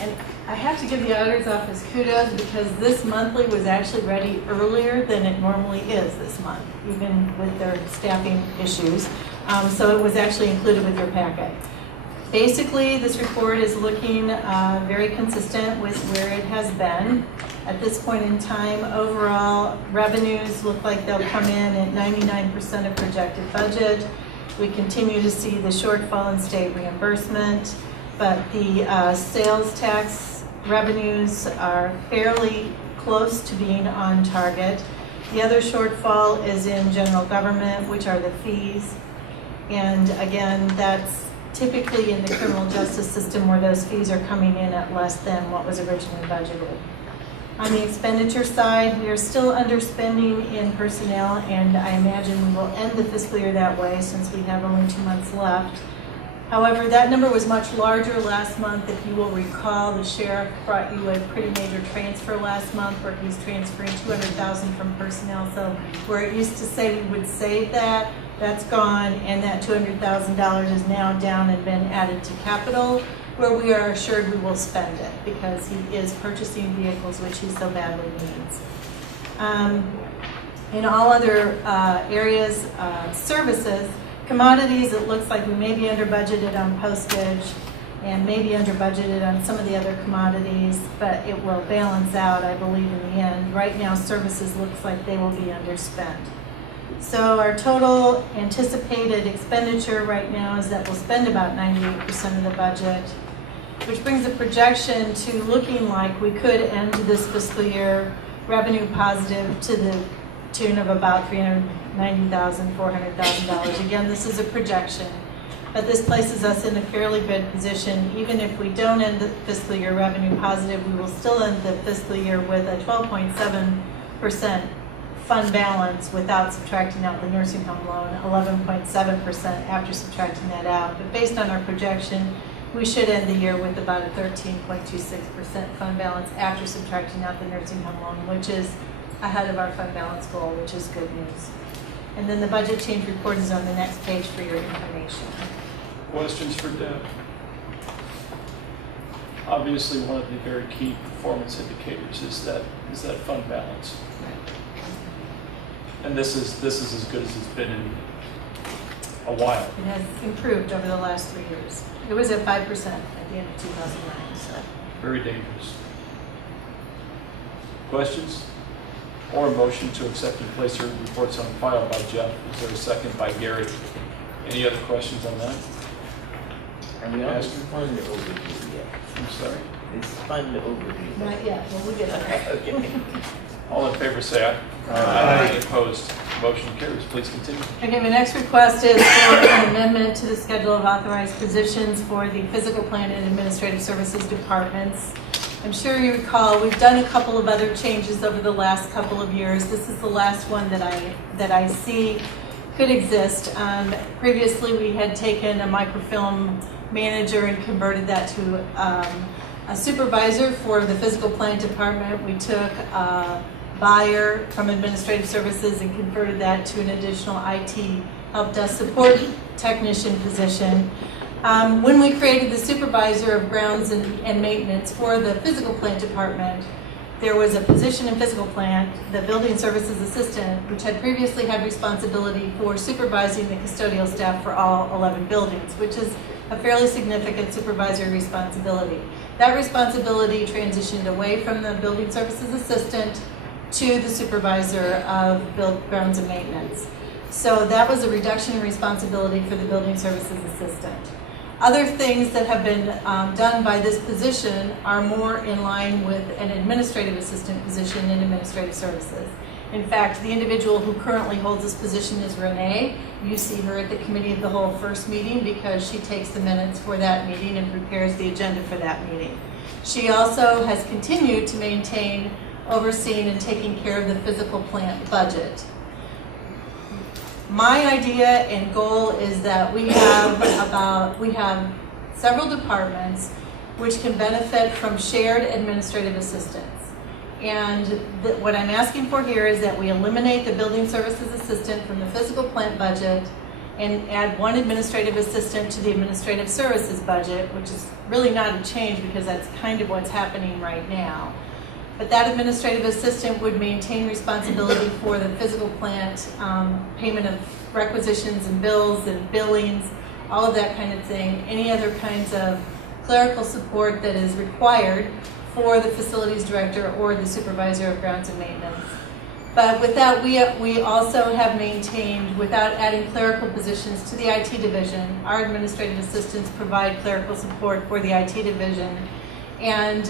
And I have to give the auditor's office kudos because this monthly was actually ready earlier than it normally is this month, even with their staffing issues. So it was actually included with your packet. Basically, this report is looking very consistent with where it has been. At this point in time, overall revenues look like they'll come in at 99% of projected budget. We continue to see the shortfall in state reimbursement, but the sales tax revenues are fairly close to being on target. The other shortfall is in general government, which are the fees. And again, that's typically in the criminal justice system where those fees are coming in at less than what was originally budgeted. On the expenditure side, we are still underspending in personnel, and I imagine we will end the fiscal year that way since we have only 2 months left. However, that number was much larger last month. If you will recall, the sheriff brought you a pretty major transfer last month where he's transferring $200,000 from personnel. So where it used to say we would save that, that's gone, and that $200,000 is now down and been added to capital, where we are assured we will spend it because he is purchasing vehicles which he so badly needs. In all other areas, services, commodities, it looks like we may be under budgeted on postage and maybe under budgeted on some of the other commodities, but it will balance out, I believe, in the end. Right now, services looks like they will be underspent. So our total anticipated expenditure right now is that we'll spend about 98% of the budget, which brings the projection to looking like we could end this fiscal year revenue positive to the tune of about $390,000, $400,000. Again, this is a projection, but this places us in a fairly good position. Even if we don't end the fiscal year revenue positive, we will still end the fiscal year with a 12.7% fund balance without subtracting out the nursing home loan, 11.7% after subtracting that out. But based on our projection, we should end the year with about a 13.26% fund balance after subtracting out the nursing home loan, which is ahead of our fund balance goal, which is good news. And then the budget change report is on the next page for your information. Questions for Deb? Obviously, one of the very key performance indicators is that fund balance. And this is as good as it's been in a while. It has improved over the last 3 years. It was at 5% at the end of 2009. So. Very dangerous. Questions? Or a motion to accept and place certain reports on file by Jeff. Is there a second by Gary? Any other questions on that? Are we on this fund overview yet? I'm sorry? It's fund overview. Not yet. Well, we get there. Okay. All in favor say aye. Aye. Any opposed? Motion carries. Please continue. Okay, my next request is for an amendment to the schedule of authorized positions for the physical plant and administrative services departments. I'm sure you recall we've done a couple of other changes over the last couple of years. This is the last one that I see could exist. Previously, we had taken a microfilm manager and converted that to a supervisor for the physical plant department. We took a buyer from administrative services and converted that to an additional IT help desk support technician position. When we created the supervisor of grounds and maintenance for the physical plant department, there was a position in physical plant, the building services assistant, which had previously had responsibility for supervising the custodial staff for all 11 buildings, which is a fairly significant supervisory responsibility. That responsibility transitioned away from the building services assistant to the supervisor of grounds and maintenance. So that was a reduction in responsibility for the building services assistant. Other things that have been done by this position are more in line with an administrative assistant position in administrative services. In fact, the individual who currently holds this position is Renee. You see her at the committee of the whole first meeting because she takes the minutes for that meeting and prepares the agenda for that meeting. She also has continued to maintain overseeing and taking care of the physical plant budget. My idea and goal is that we have several departments which can benefit from shared administrative assistants. And what I'm asking for here is that we eliminate the building services assistant from the physical plant budget and add one administrative assistant to the administrative services budget, which is really not a change because that's kind of what's happening right now. But that administrative assistant would maintain responsibility for the physical plant, payment of requisitions and bills and billings, all of that kind of thing, any other kinds of clerical support that is required for the facilities director or the supervisor of grounds and maintenance. But with that, we also have maintained, without adding clerical positions to the IT division, our administrative assistants provide clerical support for the IT division. And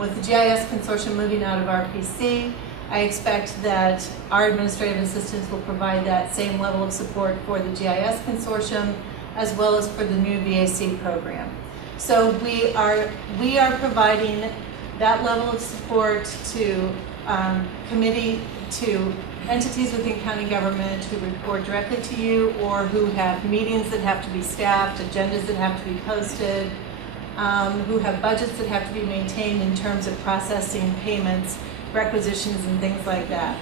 with the GIS consortium moving out of RPC, I expect that our administrative assistants will provide that same level of support for the GIS consortium as well as for the new VAC program. So we are providing that level of support to to entities within county government who report directly to you or who have meetings that have to be staffed, agendas that have to be posted, who have budgets that have to be maintained in terms of processing payments, requisitions, and things like that.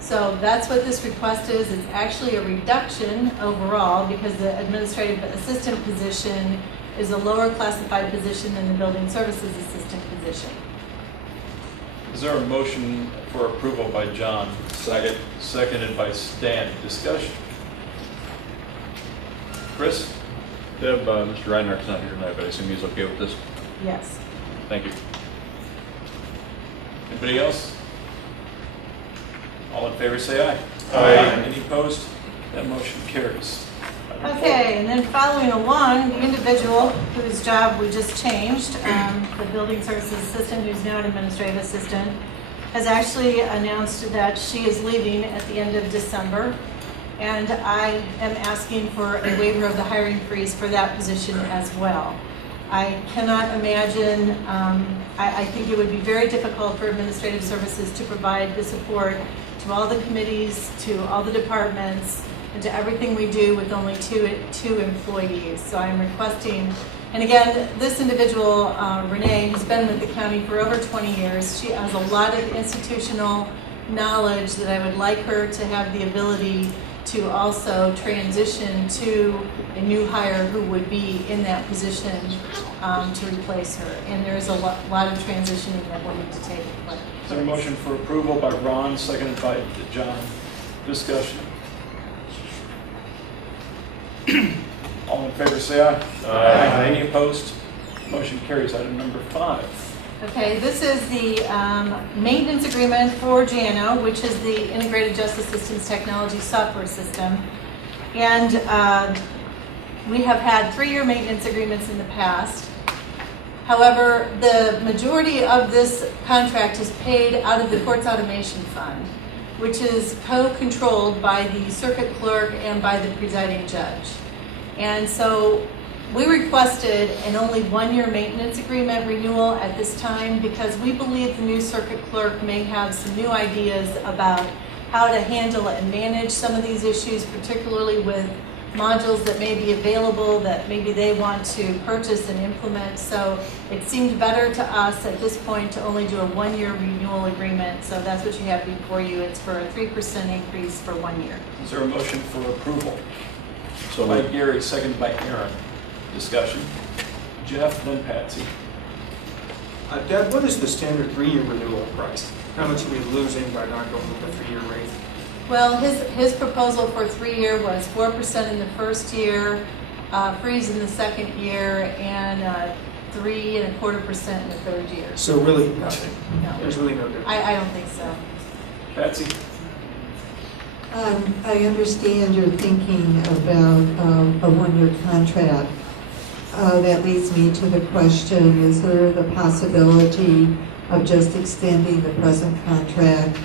So that's what this request is. It's actually a reduction overall because the administrative assistant position is a lower classified position than the building services assistant position. Is there a motion for approval by John? Second. Seconded by Stan. Discussion? Chris? Deb, Mr. Reinhardt's not here tonight, but I assume he's okay with this? Yes. Thank you. Anybody else? All in favor say aye. Aye. Any opposed? That motion carries. Okay, and then following along, the individual whose job we just changed, the building services assistant, who's now an administrative assistant, has actually announced that she is leaving at the end of December. And I am asking for a waiver of the hiring freeze for that position as well. I cannot imagine, I think it would be very difficult for administrative services to provide the support to all the committees, to all the departments, and to everything we do with only two employees. So I'm requesting, and again, this individual, Renee, has been with the county for over 20 years. She has a lot of institutional knowledge that I would like her to have the ability to also transition to a new hire who would be in that position to replace her. And there is a lot of transitioning that will need to take place. Is there a motion for approval by Ron, seconded by John? Discussion? All in favor say aye. Aye. Any opposed? Motion carries. Item number 5. Okay, this is the maintenance agreement for JANO, which is the Integrated Justice Systems Technology Software System. And we have had 3-year maintenance agreements in the past. However, the majority of this contract is paid out of the Courts Automation Fund, which is co-controlled by the circuit clerk and by the presiding judge. And so we requested an only 1-year maintenance agreement renewal at this time because we believe the new circuit clerk may have some new ideas about how to handle and manage some of these issues, particularly with modules that may be available that maybe they want to purchase and implement. So it seemed better to us at this point to only do a 1-year renewal agreement. So that's what you have before you. It's for a 3% increase for 1 year. Is there a motion for approval? So by Gary, seconded by Aaron. Discussion? Jeff, then Patsy. Deb, what is the standard 3-year renewal price? How much are we losing by not going with the 3-year rate? Well, his proposal for 3-year was 4% in the first year, freeze in the second year, and 3.25% in the third year. So really nothing? No. There's really no difference? I don't think so. Patsy? I understand you're thinking about a 1-year contract. That leads me to the question, is there the possibility of just extending the present contract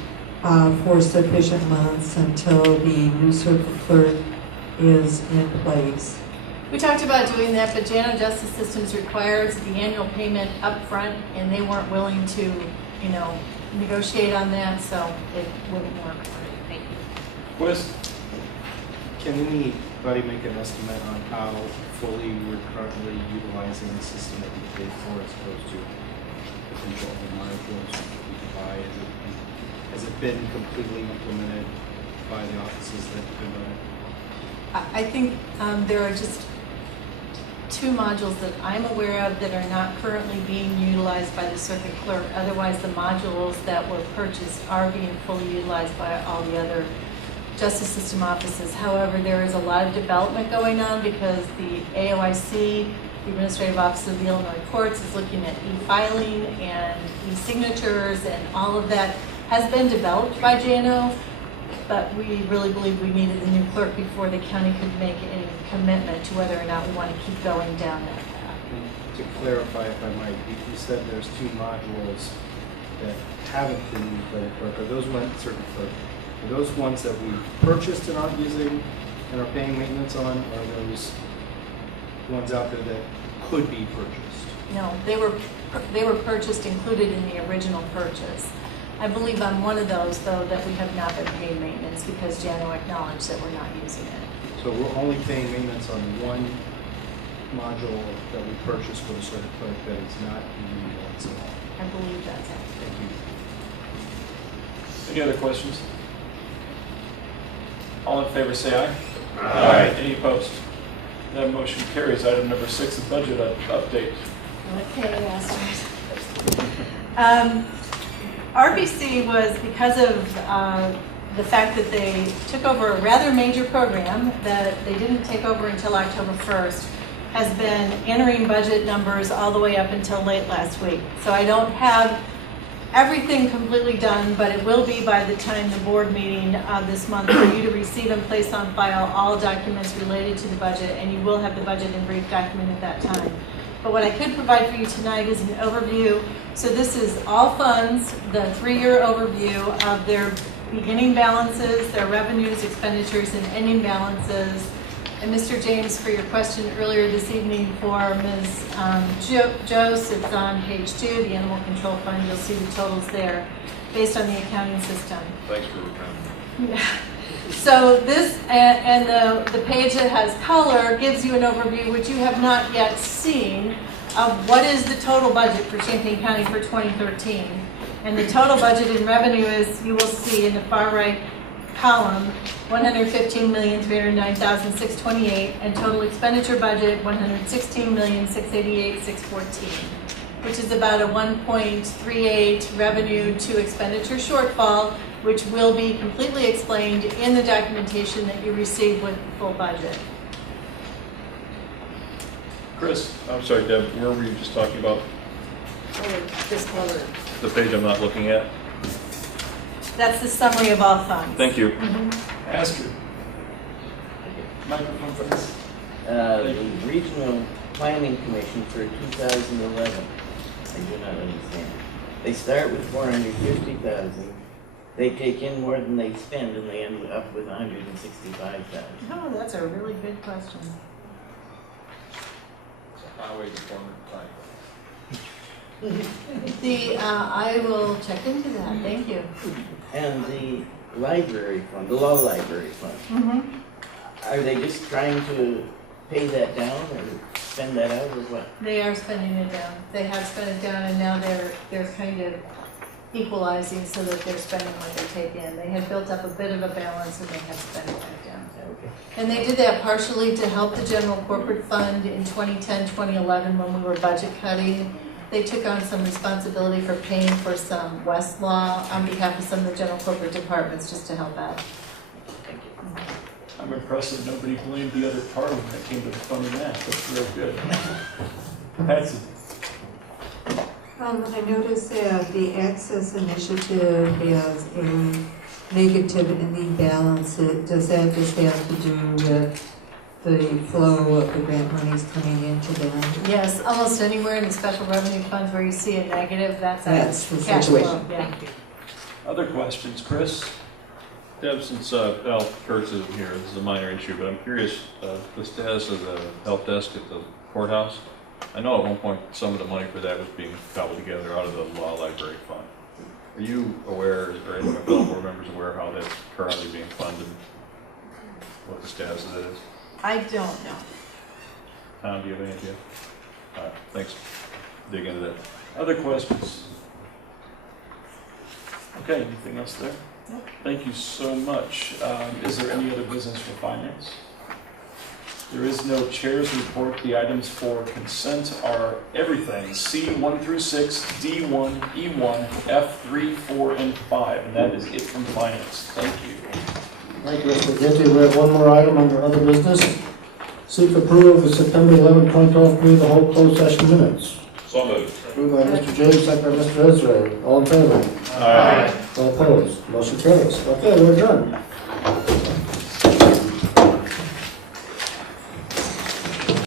for sufficient months until the new circuit clerk is in place? We talked about doing that, but JANO Justice Systems requires the annual payment up front, and they weren't willing to, negotiate on that, so it wouldn't work. Thank you. Quiz? Can anybody make an estimate on how fully we're currently utilizing the system that we paid for as opposed to potential other modules we by? Has it been completely implemented by the offices that have been running? I think there are just 2 modules that I'm aware of that are not currently being utilized by the circuit clerk. Otherwise, the modules that were purchased are being fully utilized by all the other justice system offices. However, there is a lot of development going on because the AOIC, the Administrative Office of the Illinois Courts, is looking at e-filing and e-signatures, and all of that has been developed by JNO. But we really believe we needed the new clerk before the county could make any commitment to whether or not we want to keep going down that path. To clarify, if I might, you said there's 2 modules that haven't been used by the clerk. Are those ones, are those ones that we purchased and aren't using and are paying maintenance on, or are those ones out there that could be purchased? No, they were purchased, included in the original purchase. I believe on one of those, though, that we have not been paying maintenance because JANO acknowledged that we're not using it. So we're only paying maintenance on one module that we purchased for the circuit clerk that is not being utilized at all. I believe that's it. Thank you. Any other questions? All in favor say aye. Aye. Any opposed? That motion carries. Item number 6, the budget update. Okay, Astros. RBC was, because of the fact that they took over a rather major program that they didn't take over until October 1st, has been entering budget numbers all the way up until late last week. So I don't have everything completely done, but it will be by the time the board meeting this month for you to receive and place on file all documents related to the budget, and you will have the budget and brief document at that time. But what I could provide for you tonight is an overview. So this is all funds, the 3-year overview of their beginning balances, their revenues, expenditures, and ending balances. And Mr. James, for your question earlier this evening for Ms. Jose, it's on page 2, the Animal Control Fund. You'll see the totals there based on the accounting system. Thanks for the comment. Yeah. So this, and the page that has color gives you an overview, which you have not yet seen, of what is the total budget for Champaign County for 2013. And the total budget in revenue is, you will see in the far right column, $115,309,628, and total expenditure budget, $116,688,614, which is about a 1.38 revenue to expenditure shortfall, which will be completely explained in the documentation that you receive with the full budget. Chris, I'm sorry, Deb, where were you just talking about? This color. The page I'm not looking at? That's the summary of all funds. Thank you. Astrid. Microphone, please. The Regional Planning Commission for 2011, I do not understand. They start with 450,000. They take in more than they spend, and they end up with 165,000. Oh, that's a really good question. It's a highway department type. I will check into that. Thank you. And the library fund, the law library fund, are they just trying to pay that down or spend that out or what? They are spending it down. They have spent it down, and now they're kind of equalizing so that they're spending what they take in. They had built up a bit of a balance, and they have spent it back down. Okay. And they did that partially to help the general corporate fund in 2010, 2011 when we were budget cutting. They took on some responsibility for paying for some Westlaw on behalf of some of the general corporate departments just to help out. Thank you. I'm impressed that nobody blamed the other party when it came to funding that. That's real good. Patsy. I noticed that the Access Initiative has a negative ending balance. Does that just have to do with the flow of the grant monies coming into them? Yes, almost anywhere in the special revenue funds where you see a negative, that's the cash situation. flow. Yeah. Other questions, Chris? Deb, since Al Kurtz isn't here, this is a minor issue, but I'm curious, the status of the help desk at the courthouse. I know at one point some of the money for that was being cobbled together out of the law library fund. Are you aware, or any of my fellow board members aware how that's currently being funded? What the status of that is? I don't know. Tom, do you have any idea? All right, thanks. Dig into that. Other questions? Okay, anything else there? Thank you so much. Is there any other business for finance? There is no chair's report. The items for consent are everything, C1 through 6, D1, E1, F3, 4, and 5, and that is it from finance. Thank you. Thank you, Mr. Ginty. We have one more item under other business. Seek approval of the September 11, 2012 committee of the whole closed session minutes. So moved. Moved by Mr. James, second by Mr. Ezra. All in favor? Aye. All opposed? Motion carries. Okay, we're done.